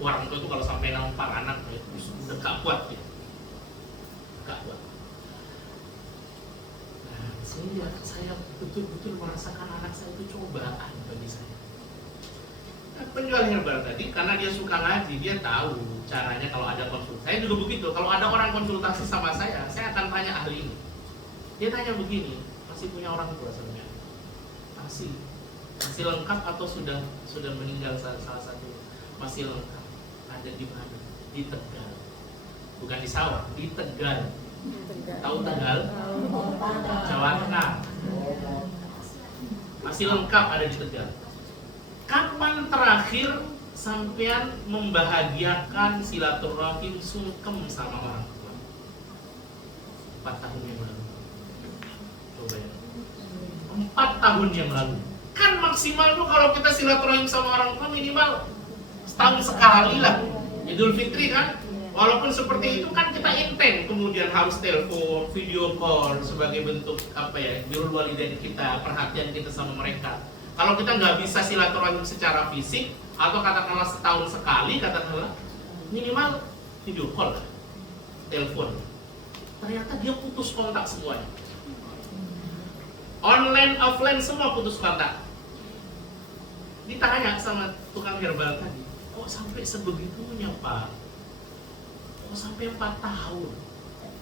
Orang tua itu kalau sampai nampar anak, udah gak kuat ya. Gak kuat. Saya betul-betul merasakan anak saya itu cobaan bagi saya. Nah, penjual herbal tadi, karena dia suka ngaji, dia tahu caranya kalau ada konsultasi. Saya juga begitu, kalau ada orang konsultasi sama saya akan tanya ahli ini. Dia tanya begini, masih punya orang tua sebenarnya? Masih lengkap atau sudah meninggal salah satu? Masih lengkap. Ada di mana? Di Tegal. Bukan di Sawah, di Tegal. Tahu Tegal? Jawa Tengah. Masih lengkap ada di Tegal. Kapan terakhir sampean membahagiakan silaturahim sungkem sama orang tua? 4 tahun yang lalu. Coba ya. 4 tahun yang lalu. Kan maksimal tuh kalau kita silaturahim sama orang tua minimal setahun sekali lah. Idul Fitri kan. Walaupun seperti itu kan kita intent, kemudian harus telepon, video call sebagai bentuk apa ya, birrul walidain kita, perhatian kita sama mereka. Kalau kita nggak bisa silaturahim secara fisik atau katakanlah setahun sekali, katakanlah minimal video call, telepon. Ternyata dia putus kontak semuanya. Online, offline semua putus kontak. Ditanya sama tukang herbal tadi, kok sampai sebegitunya Pak? Sampai 4 tahun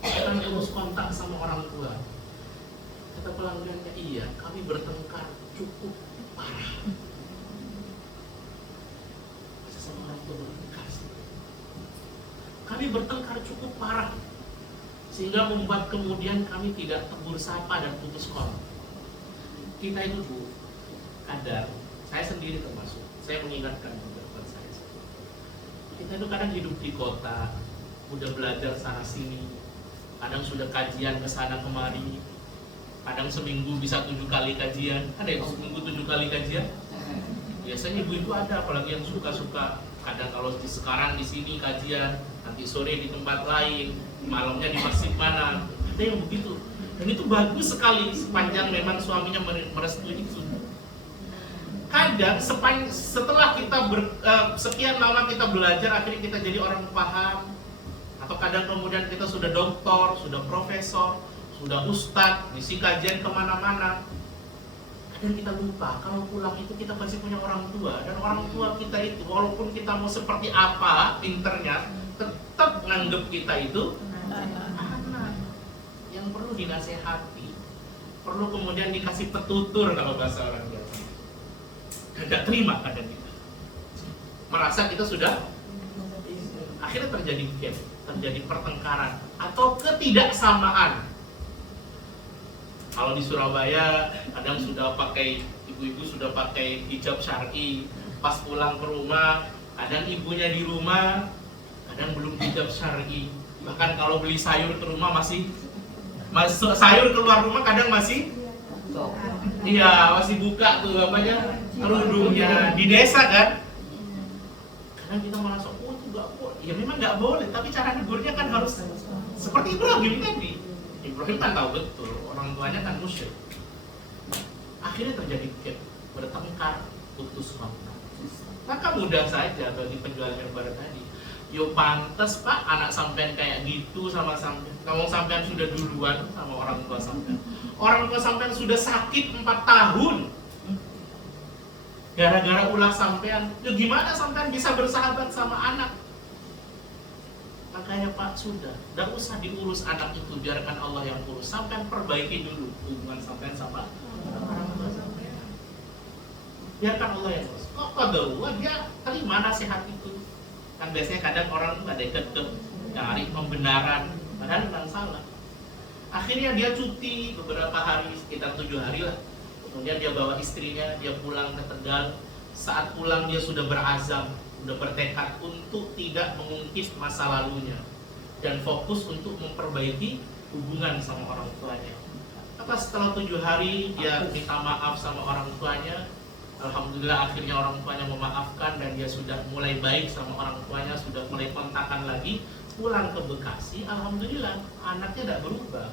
kita putus kontak sama orang tua. Kata pelanggannya, iya, kami bertengkar cukup parah. Masa sama orang tua bertengkar sih? Kami bertengkar cukup parah, sehingga membuat kemudian kami tidak tegur sapa dan putus kontak. Kita itu Bu, kadang, saya sendiri termasuk, saya mengingatkan juga buat saya. Kita itu kadang hidup di kota, udah belajar sana sini, kadang sudah kajian ke sana kemari, kadang seminggu bisa 7 kali kajian. Ada yang seminggu 7 kali kajian? Biasanya ibu-ibu ada, apalagi yang suka-suka. Kadang kalau sekarang di sini kajian, nanti sore di tempat lain, malamnya di masjid mana. Ada yang begitu. Dan itu bagus sekali sepanjang memang suaminya merestui itu. Kadang setelah kita sekian lama kita belajar, akhirnya kita jadi orang paham. Atau kadang kemudian kita sudah doktor, sudah profesor, sudah ustadz, ngisi kajian kemana-mana. Kadang kita lupa kalau pulang itu kita masih punya orang tua. Dan orang tua kita itu walaupun kita mau seperti apa pinternya, tetap nganggep kita itu anak yang perlu dinasehati, perlu kemudian dikasih petutur kalau bahasa orang Jawa. Tidak terima kadang kita, merasa kita sudah, akhirnya terjadi gap, terjadi pertengkaran atau ketidaksamaan. Kalau di Surabaya kadang sudah pakai, ibu-ibu sudah pakai hijab syar'i, pas pulang ke rumah kadang ibunya di rumah kadang belum hijab syar'i. Bahkan kalau beli sayur ke rumah masih sayur keluar rumah kadang masih masih buka tuh kerudungnya di desa kan. Karena kita merasa itu nggak boleh. Ya memang nggak boleh, tapi cara negurnya kan harus seperti Ibrahim tadi. Ibrahim kan tahu betul orang tuanya kan musyrik. Akhirnya terjadi bertengkar, putus kontak. Maka mudah saja bagi penjual herbal tadi. Yo pantes Pak, anak sampean kayak gitu sama sampean. Kamu sampean sudah duluan sama orang tua sampean. Orang tua sampean sudah sakit 4 tahun. Gara-gara ulah sampean. Yo gimana sampean bisa bersahabat sama anak? Makanya Pak sudah, tidak usah diurus anak itu, biarkan Allah yang urus. Sampean perbaiki dulu hubungan sampean sama orang tua sampean. Biarkan Allah yang urus. Kok kedua dia terima nasihat itu? Kan biasanya kadang orang tuh ada kekeh cari pembenaran, padahal bukan salah. Akhirnya dia cuti beberapa hari, sekitar 7 hari lah. Kemudian dia bawa istrinya, dia pulang ke Tegal. Saat pulang dia sudah berazam, sudah bertekad untuk tidak mengungkit masa lalunya dan fokus untuk memperbaiki hubungan sama orang tuanya. Maka setelah 7 hari dia minta maaf sama orang tuanya. Alhamdulillah akhirnya orang tuanya memaafkan dan dia sudah mulai baik sama orang tuanya, sudah mulai kontakan lagi. Pulang ke Bekasi, alhamdulillah anaknya tidak berubah.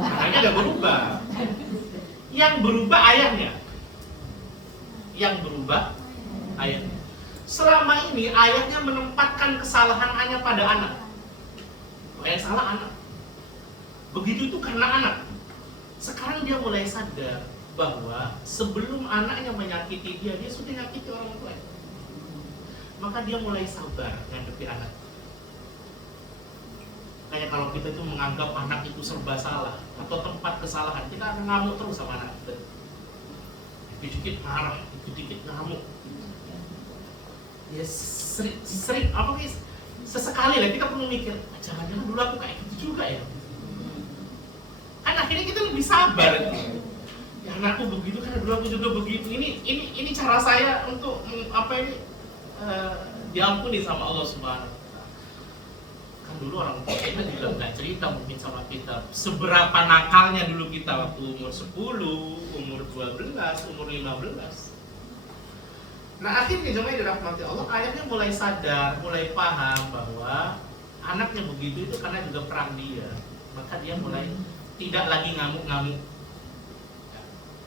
Anaknya tidak berubah. Yang berubah ayahnya. Yang berubah ayahnya. Selama ini ayahnya menempatkan kesalahan hanya pada anak. Yang salah anak. Begitu itu karena anak. Sekarang dia mulai sadar bahwa sebelum anaknya menyakiti dia sudah menyakiti orang tuanya. Maka dia mulai sabar menghadapi anak. Kayak kalau kita itu menganggap anak itu serba salah atau tempat kesalahan, kita akan ngamuk terus sama anak kita. Dikit-dikit marah, dikit-dikit ngamuk. Ya sering apa guys? Sesekali lah kita perlu mikir, jangan-jangan dulu aku kayak gitu juga ya. Kan akhirnya kita lebih sabar. Ya anakku begitu karena dulu aku juga begitu. Ini cara saya untuk diampuni sama Allah Subhanahu wa Ta'ala. Kan dulu orang tua kita juga nggak cerita mungkin sama kita seberapa nakalnya dulu kita waktu umur 10, umur 12, umur 15. Nah akhirnya jemaah dirahmati Allah, ayahnya mulai sadar, mulai paham bahwa anaknya begitu itu karena juga perang dia. Maka dia mulai tidak lagi ngamuk-ngamuk,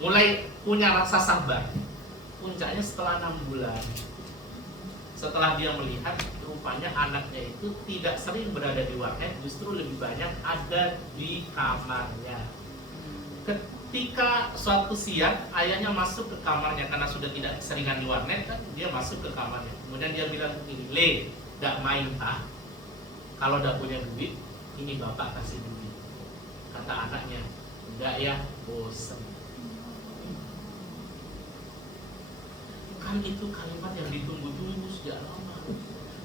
mulai punya rasa sabar. Puncaknya setelah 6 bulan, setelah dia melihat rupanya anaknya itu tidak sering berada di warnet, justru lebih banyak ada di kamarnya. Ketika suatu siang ayahnya masuk ke kamarnya karena sudah tidak seringan di warnet kan, dia masuk ke kamarnya. Kemudian dia bilang begini, "Le, gak main Pak. Kalau udah punya duit, ini bapak kasih duit." Kata anaknya, "Enggak ya, bosan." Kan itu kalimat yang ditunggu-tunggu sejak lama.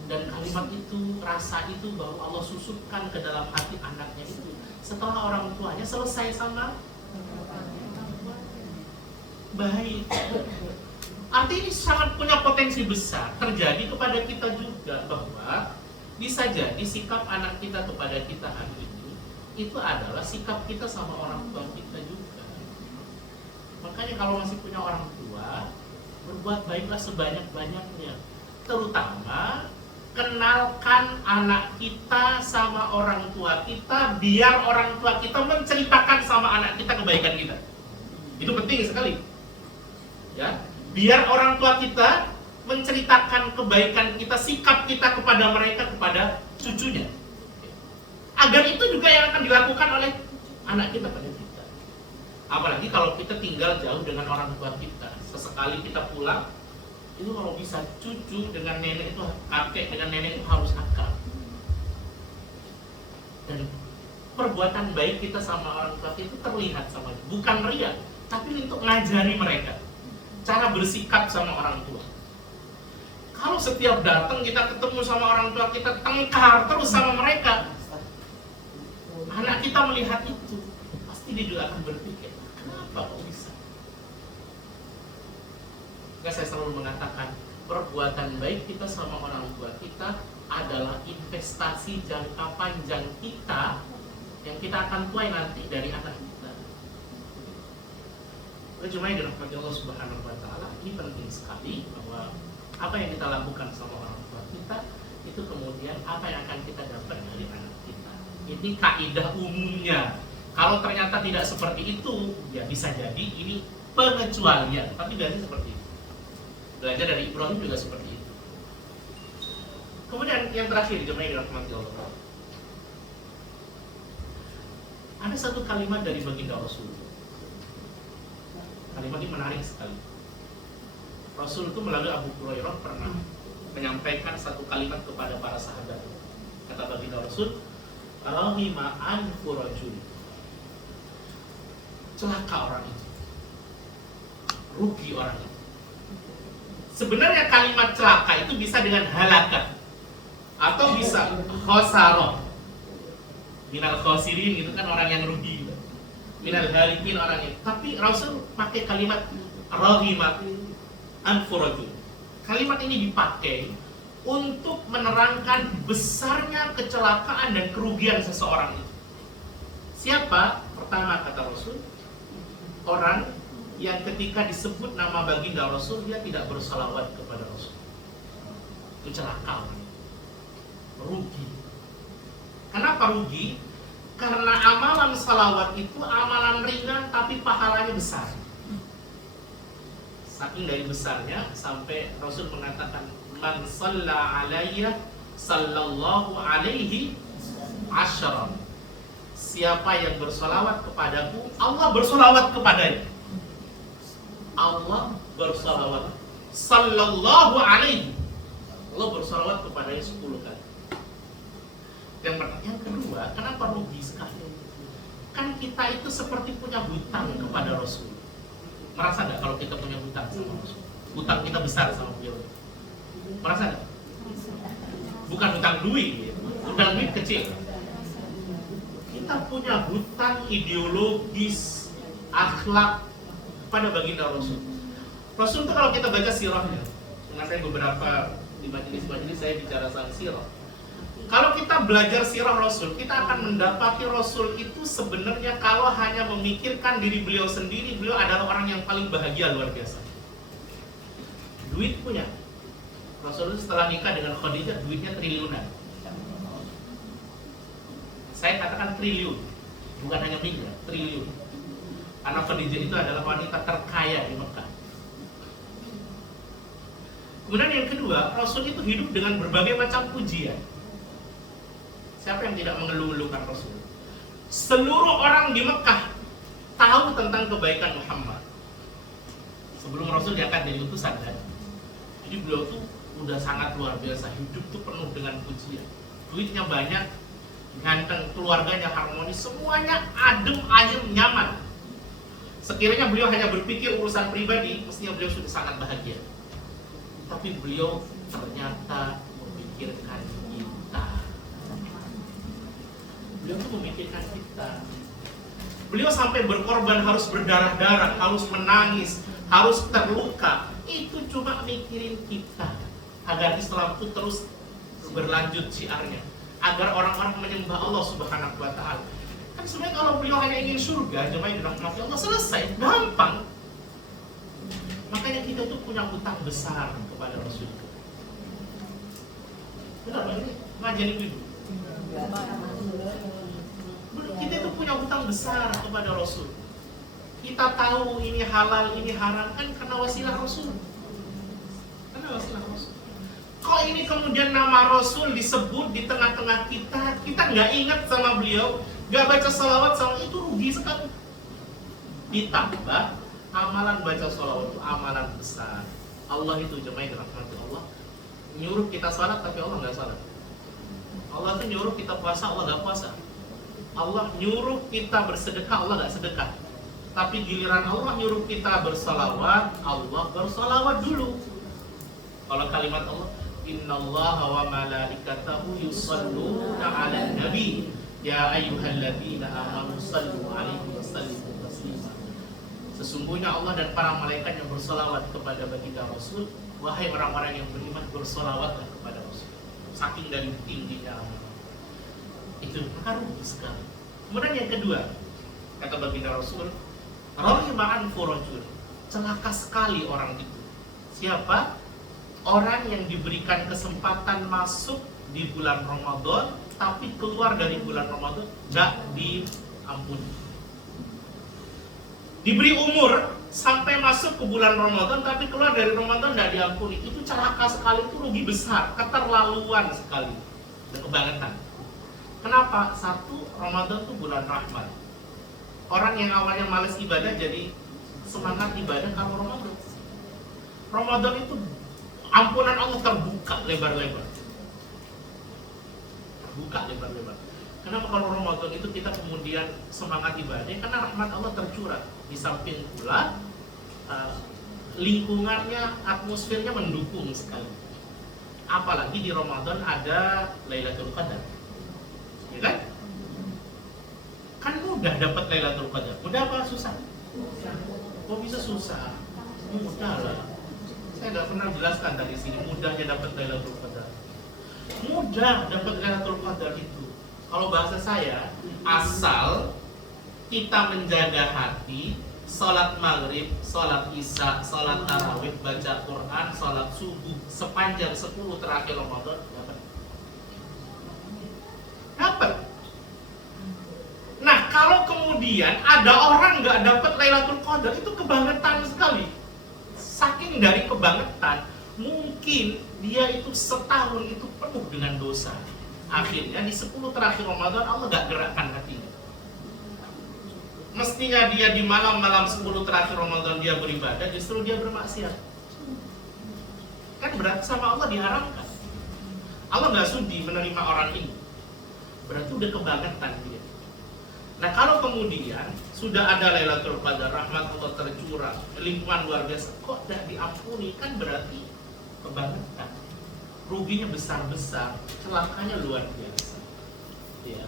Dan kalimat itu, rasa itu bahwa Allah susupkan ke dalam hati anaknya itu setelah orang tuanya selesai sama baik. Artinya ini sangat punya potensi besar terjadi kepada kita juga, bahwa bisa jadi sikap anak kita kepada kita hari ini itu adalah sikap kita sama orang tua kita juga. Makanya kalau masih punya orang tua, berbuat baiklah sebanyak-banyaknya. Terutama kenalkan anak kita sama orang tua kita, biar orang tua kita menceritakan sama anak kita kebaikan kita. Itu penting sekali. Ya, biar orang tua kita menceritakan kebaikan kita, sikap kita kepada mereka, kepada cucunya. Agar itu juga yang akan dilakukan oleh anak kita pada kita. Apalagi kalau kita tinggal jauh dengan orang tua kita. Sesekali kita pulang, itu kalau bisa cucu dengan nenek itu, kakek dengan nenek itu harus akrab. Dan perbuatan baik kita sama orang tua itu terlihat sama, bukan ria, tapi untuk ngajari mereka cara bersikap sama orang tua. Kalau setiap datang kita ketemu sama orang tua kita tengkar terus sama mereka, anak kita melihat itu, selalu mengatakan perbuatan baik kita sama orang tua kita adalah investasi jangka panjang kita yang kita akan tuai nanti dari anak kita. Jemaah dirahmati Allah Subhanahu wa taala, ini penting sekali bahwa apa yang kita lakukan sama orang tua kita itu kemudian apa yang akan kita dapat dari anak kita. Ini kaidah umumnya. Kalau ternyata tidak seperti itu, ya bisa jadi ini pengecualian, tapi biasanya seperti itu. Belajar dari Ibrahim juga seperti itu. Kemudian yang terakhir, jemaah dirahmati Allah, ada satu kalimat dari baginda Rasul. Kalimat ini menarik sekali. Rasul itu melalui Abu Hurairah pernah menyampaikan satu kalimat kepada para sahabat. Kata baginda Rasul, "Rahima anfu rajul." Celaka orang itu, rugi orang itu. Sebenarnya kalimat celaka itu bisa dengan halaka atau bisa khosaro. Minal khosirin itu kan orang yang rugi. Minal halikin orang yang. Tapi Rasul pakai kalimat rahima anfu rajul. Kalimat ini dipakai untuk menerangkan besarnya kecelakaan dan kerugian seseorang itu. Siapa? Pertama kata Rasul, orang yang ketika disebut nama baginda Rasul dia tidak bersalawat kepada Rasul. Itu celaka, rugi. Kenapa rugi? Karena amalan salawat itu amalan ringan tapi pahalanya besar. Saking dari besarnya sampai Rasul mengatakan, "Man shalla alayya sallallahu alaihi asyara." Siapa yang bersolawat kepadaku, Allah bersolawat kepadanya. Allah bersolawat sallallahu alaihi, Allah bersolawat kepadanya 10 kali. Yang kedua, kenapa rugi sekali? Kan kita itu seperti punya hutang kepada Rasul. Merasa nggak kalau kita punya hutang sama Rasul? Hutang kita besar sama beliau. Merasa nggak? Bukan hutang duit, hutang duit kecil. Kita punya hutang ideologis, akhlak pada baginda Rasul. Rasul itu kalau kita baca sirahnya, dengan saya beberapa di majelis-majelis saya bicara tentang sirah. Kalau kita belajar sirah Rasul, kita akan mendapati Rasul itu sebenarnya kalau hanya memikirkan diri beliau sendiri, beliau adalah orang yang paling bahagia luar biasa. Duit punya. Rasul setelah nikah dengan Khadijah, duitnya triliunan. Saya katakan triliun, bukan hanya miliar, triliun. Karena Khadijah itu adalah wanita terkaya di Mekah. Kemudian yang kedua, Rasul itu hidup dengan berbagai macam pujian. Siapa yang tidak mengeluh-elukan Rasul? Seluruh orang di Mekah tahu tentang kebaikan Muhammad. Sebelum Rasul diangkat jadi utusan kan. Jadi beliau tuh udah sangat luar biasa, hidup tuh penuh dengan pujian. Duitnya banyak, ganteng, keluarganya harmonis, semuanya adem, ayem, nyaman. Sekiranya beliau hanya berpikir urusan pribadi, mestinya beliau sudah sangat bahagia. Tapi beliau ternyata memikirkan kita. Beliau tuh memikirkan kita. Beliau sampai berkorban, harus berdarah-darah, harus menangis, harus terluka. Itu cuma mikirin kita, agar Islam itu terus berlanjut syiarnya, agar orang-orang menyembah Allah Subhanahu wa taala. Kan sebenarnya kalau beliau hanya ingin surga, jemaah dirahmati Allah, selesai, gampang. Makanya kita tuh punya hutang besar kepada Rasul. Benar, ini ngajarin dulu. Kita itu punya hutang besar kepada Rasul. Kita tahu ini halal, ini haram kan karena wasilah Rasul. Karena wasilah Rasul. Kok ini kemudian nama Rasul disebut di tengah-tengah kita, kita nggak ingat sama beliau, nggak baca salawat sama itu, rugi sekali. Ditambah amalan baca salawat itu amalan besar. Allah itu jemaah dirahmati Allah, nyuruh kita salat tapi Allah nggak salat. Allah itu nyuruh kita puasa, Allah nggak puasa. Allah nyuruh kita bersedekah, Allah nggak sedekah. Tapi giliran Allah nyuruh kita bersalawat, Allah bersalawat dulu. Kalau kalimat Allah, Innallaha wa malaikatahu yusalluna 'alan nabi ya ayyuhalladzina amanu sallu 'alaihi wa sallimu taslima. Sesungguhnya Allah dan para malaikat yang bersolawat kepada baginda Rasul. Wahai orang-orang yang beriman, bersolawatlah kepada Rasul. Saking dari tingginya amal. Itu rugi sekali. Kemudian yang kedua, kata baginda Rasul, rahima'an furajul, celaka sekali orang itu. Siapa? Orang yang diberikan kesempatan masuk di bulan Ramadan, tapi keluar dari bulan Ramadan gak diampuni. Diberi umur sampai masuk ke bulan Ramadan, tapi keluar dari Ramadan gak diampuni. Itu celaka sekali, itu rugi besar, keterlaluan sekali, dan kebangetan. Kenapa? Satu, Ramadan itu bulan rahmat. Orang yang awalnya males ibadah jadi semangat ibadah kalau Ramadan. Ramadan itu ampunan Allah terbuka lebar-lebar. Terbuka lebar-lebar. Kenapa kalau Ramadan itu kita kemudian semangat ibadah? Karena rahmat Allah tercurah. Di samping pula lingkungannya, atmosfernya mendukung sekali. Apalagi di Ramadan ada Lailatul Qadar. Ya kan? Kan mudah dapat Lailatul Qadar. Mudah apa susah? Kok bisa susah? Mudah lah. Saya nggak pernah jelaskan dari sini mudahnya dapat Lailatul Qadar. Mudah dapat Lailatul Qadar itu. Kalau bahasa saya, asal kita menjaga hati, sholat maghrib, sholat isya, sholat tarawih, baca Quran, sholat subuh sepanjang 10 terakhir Ramadan dapat. Nah, kalau kemudian ada orang nggak dapat Lailatul Qadar, itu kebangetan sekali. Saking dari kebangetan, mungkin dia itu setahun itu penuh dengan dosa. Akhirnya di 10 terakhir Ramadan Allah nggak gerakkan hatinya. Mestinya dia di malam-malam 10 terakhir Ramadan dia beribadah, justru dia bermaksiat. Kan berarti sama Allah diharamkan. Allah nggak sudi menerima orang ini. Berarti udah kebangetan dia. Nah, kalau kemudian sudah ada Lailatul Qadar, rahmat Allah tercurah, lingkungan luar biasa, kok tidak diampuni, kan berarti kebangetan. Ruginya besar-besar, celakanya luar biasa. Ya.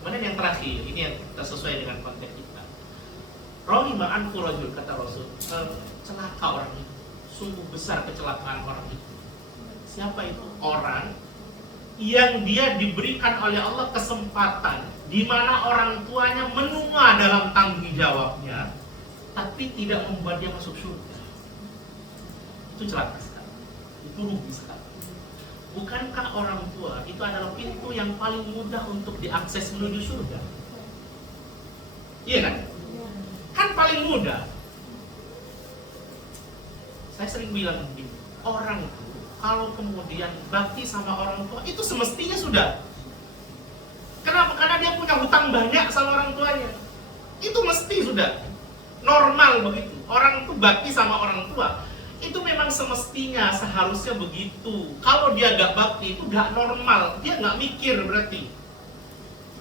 Kemudian yang terakhir, ini yang sesuai dengan konteks kita. Rahima'an furajul, kata Rasul, celaka orang itu. Sungguh besar kecelakaan orang itu. Siapa itu? Orang yang dia diberikan oleh Allah kesempatan di mana orang tuanya menua dalam tanggung jawabnya, tapi tidak membuat dia masuk surga. Itu celaka sekali. Itu rugi sekali. Bukankah orang tua itu adalah pintu yang paling mudah untuk diakses menuju surga? Iya kan? Kan paling mudah. Saya sering bilang begini, orang itu kalau kemudian bakti sama orang tua itu semestinya sudah. Kenapa? Karena dia punya hutang banyak sama orang tuanya. Itu mesti sudah normal begitu. Orang itu bakti sama orang tua. Itu memang semestinya, seharusnya begitu. Kalau dia gak bakti itu gak normal. Dia gak mikir berarti.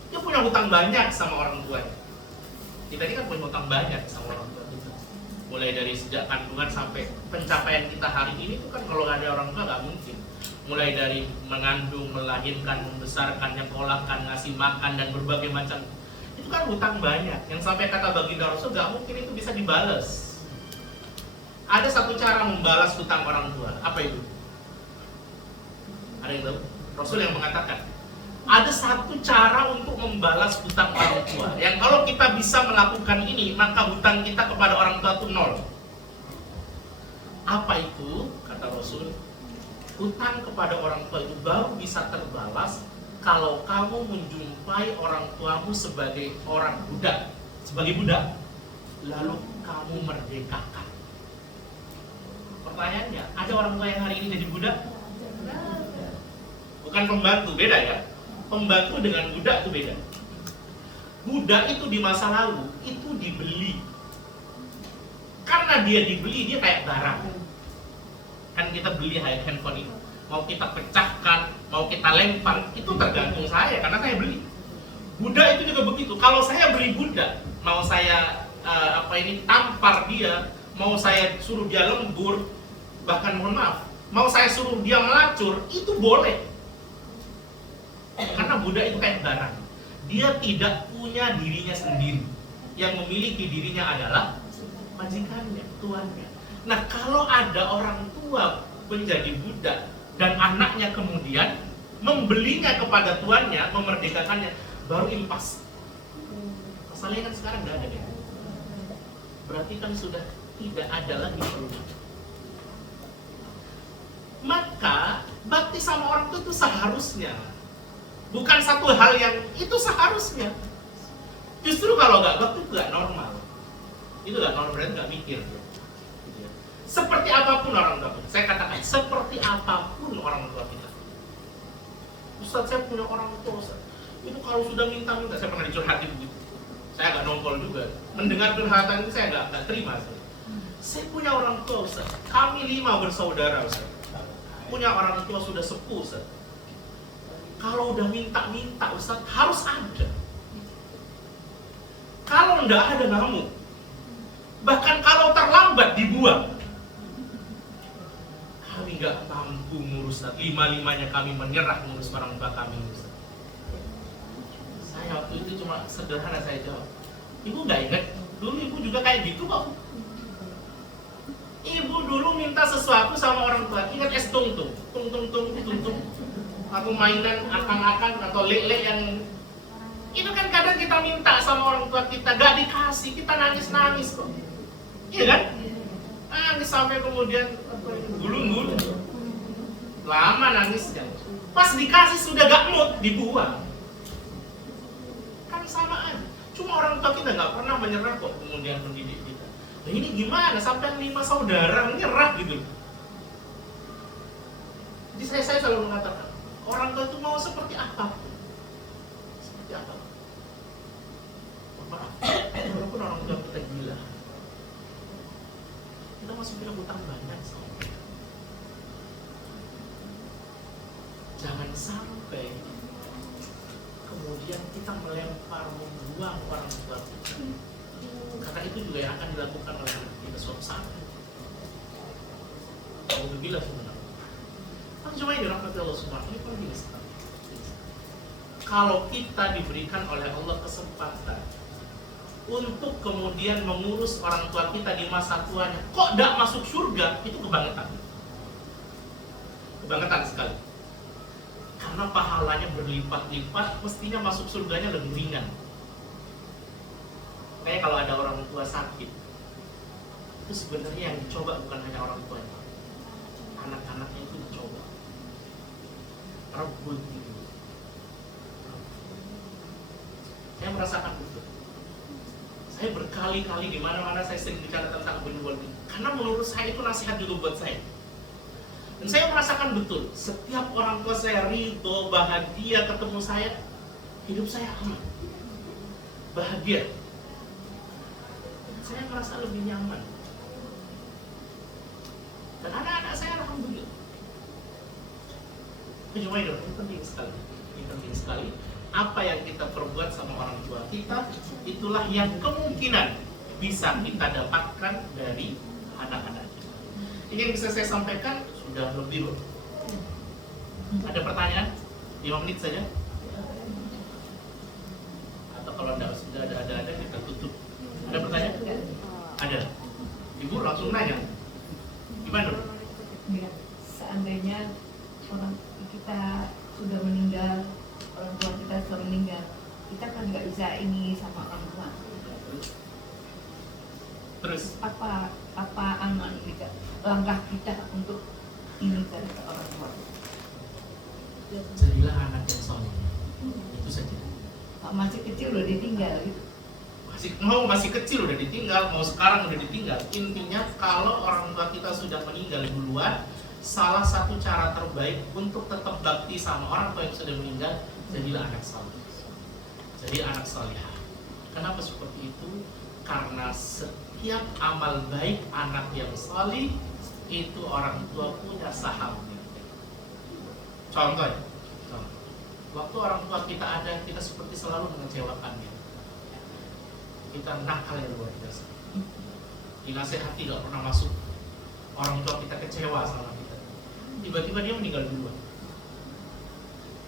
Dia punya hutang banyak sama orang tuanya. Kita ini kan punya hutang banyak sama orang tua kita. Mulai dari sejak kandungan sampai pencapaian kita hari ini itu kan kalau gak ada orang tua gak mungkin. Mulai dari mengandung, melahirkan, membesarkan, nyekolahkan, ngasih makan, dan berbagai macam. Itu kan hutang banyak. Yang sampai kata baginda Rasul gak mungkin itu bisa dibalas. Ada satu cara membalas hutang orang tua. Apa itu? Ada yang tahu? Rasul yang mengatakan ada satu cara untuk membalas hutang orang tua, yang kalau kita bisa melakukan ini, maka hutang kita kepada orang tua itu nol. Apa itu? Kata Rasul, hutang kepada orang tua itu baru bisa terbalas kalau kamu menjumpai orang tuamu sebagai orang budak, sebagai budak, lalu kamu merdekakan. Pertanyaannya, ada orang tua yang hari ini jadi budak? Bukan pembantu, beda ya. Pembantu dengan budak itu beda. Budak itu di masa lalu itu dibeli. Karena dia dibeli, dia kayak barang. Kan kita beli handphone ini, mau kita pecahkan, mau kita lempar, itu tergantung saya karena saya beli. Budak itu juga begitu. Kalau saya beli budak, mau saya tampar dia, mau saya suruh dia lembur, bahkan mohon maaf, mau saya suruh dia melacur, itu boleh. Karena budak itu kayak barang. Dia tidak punya dirinya sendiri. Yang memiliki dirinya adalah majikannya, tuannya. Nah, kalau ada orang tua menjadi budak dan anaknya kemudian membelinya kepada tuannya, memerdekakannya, baru impas. Masalahnya kan sekarang nggak ada kan? Berarti kan sudah tidak ada lagi peluang. Maka bakti sama orang tua itu seharusnya, bukan satu hal yang itu seharusnya. Justru kalau nggak bakti itu nggak normal. Itu nggak normal, berarti nggak mikir. Seperti apapun orang tua kita, saya katakan seperti apapun orang tua kita. Ustaz, saya punya orang tua, Ustaz. Itu kalau sudah minta-minta, saya pernah dicurhatin begitu. Saya agak nongol juga. Mendengar curhatan itu saya nggak terima. Saya punya orang tua, Ustaz. Kami 5 bersaudara, Ustaz. Punya orang tua sudah sepuh, Ustaz. Kalau udah minta-minta, Ustaz, harus ada. Kalau nggak ada, ngamuk. Bahkan kalau terlambat, dibuang. Kami nggak mampu ngurus, Ustaz. 5-5-nya kami menyerah ngurus orang tua kami, Ustaz. Saya waktu itu cuma sederhana saya jawab, Ibu nggak ingat? Dulu ibu juga kayak gitu kok. Ibu dulu minta sesuatu sama orang tua, ingat es tung-tung, tung-tung, atau mainan akang-akang atau lele yang itu kan kadang kita minta sama orang tua kita, gak dikasih, kita nangis-nangis kok. Iya kan? Nangis sampai kemudian gulung-gulung. Lama nangisnya. Pas dikasih sudah gak mood, dibuang. Kan sama aja. Cuma orang tua kita gak pernah menyerah kok kemudian mendidik kita. Nah ini gimana sampai 5 saudara menyerah gitu. Jadi saya selalu mengatakan, orang tua itu mau seperti apa? Seperti apa? Maaf, walaupun orang tua kita gila, kita masih punya hutang banyak sama. Jangan sampai kemudian kita melempar, membuang orang tua kita. Karena itu juga yang akan dilakukan oleh anak kita suatu saat. Alhamdulillah sebenarnya. Cuma ini rahmat Allah Subhanahu ini penting sekali. Kalau kita diberikan oleh Allah kesempatan untuk kemudian mengurus orang tua kita di masa tuanya, kok tidak masuk surga, itu kebangetan. Kebangetan sekali. Karena pahalanya berlipat-lipat, mestinya masuk surganya lebih ringan. Kayak kalau ada orang tua sakit, itu sebenarnya yang dicoba bukan hanya orang tuanya, anak-anaknya itu dicoba. Rebut gitu. Saya merasakan betul. Saya berkali-kali di mana-mana saya sering bicara tentang berbuat ini, karena menurut saya itu nasihat juga buat saya. Dan saya merasakan betul, setiap orang tua saya ridho, bahagia ketemu saya, hidup saya aman, bahagia. Saya merasa lebih nyaman. Dan anak-anak saya alhamdulillah. Cuma ini penting sekali. Ini penting sekali. Apa yang kita perbuat sama orang tua kita, itulah yang kemungkinan bisa kita dapatkan dari anak-anak kita. Ini yang bisa saya sampaikan, sudah lebih loh. Ada pertanyaan? 5 menit saja. Atau kalau sudah ada kita tutup. Ada pertanyaan? Ada. Ibu langsung nanya. Gimana? Seandainya orang kita sudah meninggal, orang tua kita sudah meninggal, kita kan nggak bisa ini sama orang tua. Terus? Apa aman kita, langkah kita untuk ini dari orang tua? Jadilah anak yang soleh. Itu saja. Masih kecil udah ditinggal gitu. Masih kecil udah ditinggal, mau sekarang udah ditinggal. Intinya kalau orang tua kita sudah meninggal duluan, salah satu cara terbaik untuk tetap bakti sama orang tua yang sudah meninggal, jadilah anak saleh. Jadi anak salihah. Kenapa seperti itu? Karena setiap amal baik anak yang salih itu orang tua punya sahamnya. Contoh, waktu orang tua kita ada, kita seperti selalu mengecewakannya. Kita nakal yang luar biasa. Dinasehati gak pernah masuk. Orang tua kita kecewa sama kita. Tiba-tiba dia meninggal duluan.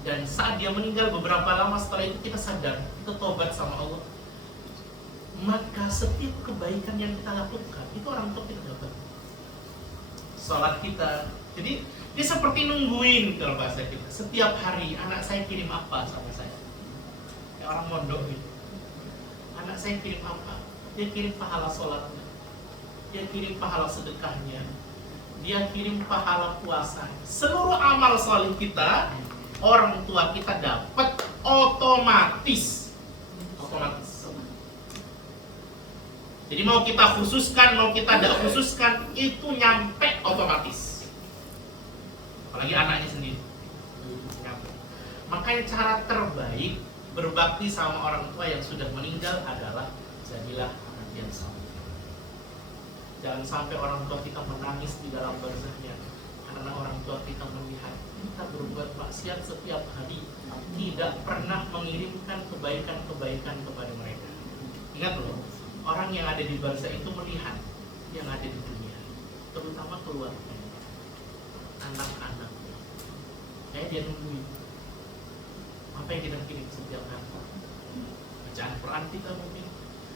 Dan saat dia meninggal beberapa lama setelah itu kita sadar, kita tobat sama Allah. maka setiap kebaikan yang kita lakukan itu orang tua kita dapat. Sholat kita, jadi dia seperti nungguin kalau bahasa kita. Setiap hari anak saya kirim apa sama saya, kayak orang mondok gitu. Anak saya kirim apa? Dia kirim pahala sholatnya, dia kirim pahala sedekahnya, dia kirim pahala puasa. Seluruh amal soleh kita, orang tua kita dapat otomatis. Jadi mau kita khususkan, mau kita tidak khususkan, itu nyampe otomatis. Apalagi anaknya sendiri nyampe. Makanya cara terbaik berbakti sama orang tua yang sudah meninggal adalah jadilah anak yang saleh. Jangan sampai orang tua kita menangis di dalam barzahnya karena orang tua kita melihat kita berbuat maksiat setiap hari, tidak pernah mengirimkan kebaikan-kebaikan kepada mereka. Ingat loh, orang yang ada di barzah itu melihat yang ada di dunia, terutama keluarga, anak-anaknya. Kayak dia nungguin apa yang kita kirim setiap hari. Bacaan Quran kita mungkin,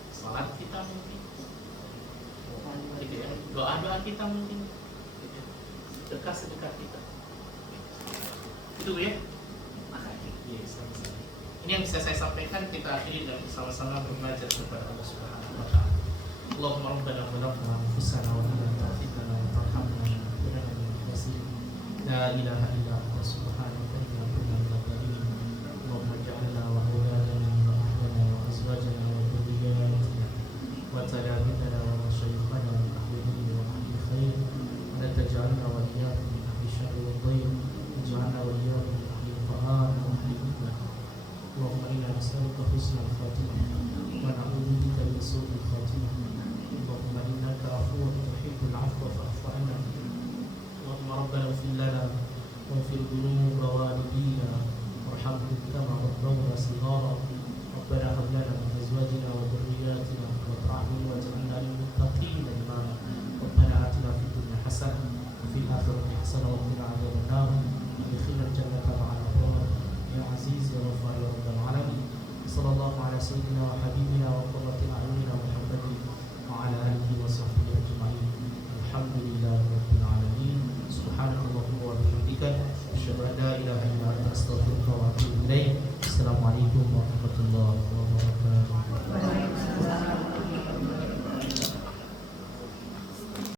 salat kita mungkin, gitu ya, doa-doa kita mungkin, gitu ya, sedekah-sedekah kita. Itu ya. Yes, ini yang bisa saya sampaikan. Kita akhiri dan sama-sama belajar kepada Allah Subhanahu wa taala. Allahumma rabbana zalamna anfusana wa in lam taghfir lana wa tarhamna lanakunanna minal khasirin. La ilaha illa anta subhanaka inna kunna minadh dhalimin. Allahumma ij'alna wa awladana wa ahlana wa azwajana wa dhurriyyatina wa talamiذana wa mashayikhana min ahli dini wa ahli khair. Wa la taj'alna wa iyyahum min ahli syarri wa dhayr. Waj'alna wa iyyahum min ahli al-Qur'an wa ahli al-Qur'an. اللهم إنا نسألك حسن الخاتمة ونعوذ بك من سوء الخاتمة. اللهم إنك عفو تحب العفو فاعف عنا. اللهم ربنا اغفر لنا واغفر ذنوب والدينا وارحمهم كما ربونا صغارا. ربنا هب لنا من أزواجنا وذرياتنا قرة أعين واجعلنا للمتقين إماما. ربنا آتنا في الدنيا حسنة وفي الآخرة حسنة وقنا عذاب النار. ادخلنا الجنة مع الأبرار يا عزيز يا غفار يا رب العالمين. صلى الله على سيدنا وحبيبنا وقرة أعيننا محمد وعلى آله وصحبه أجمعين. الحمد لله رب العالمين.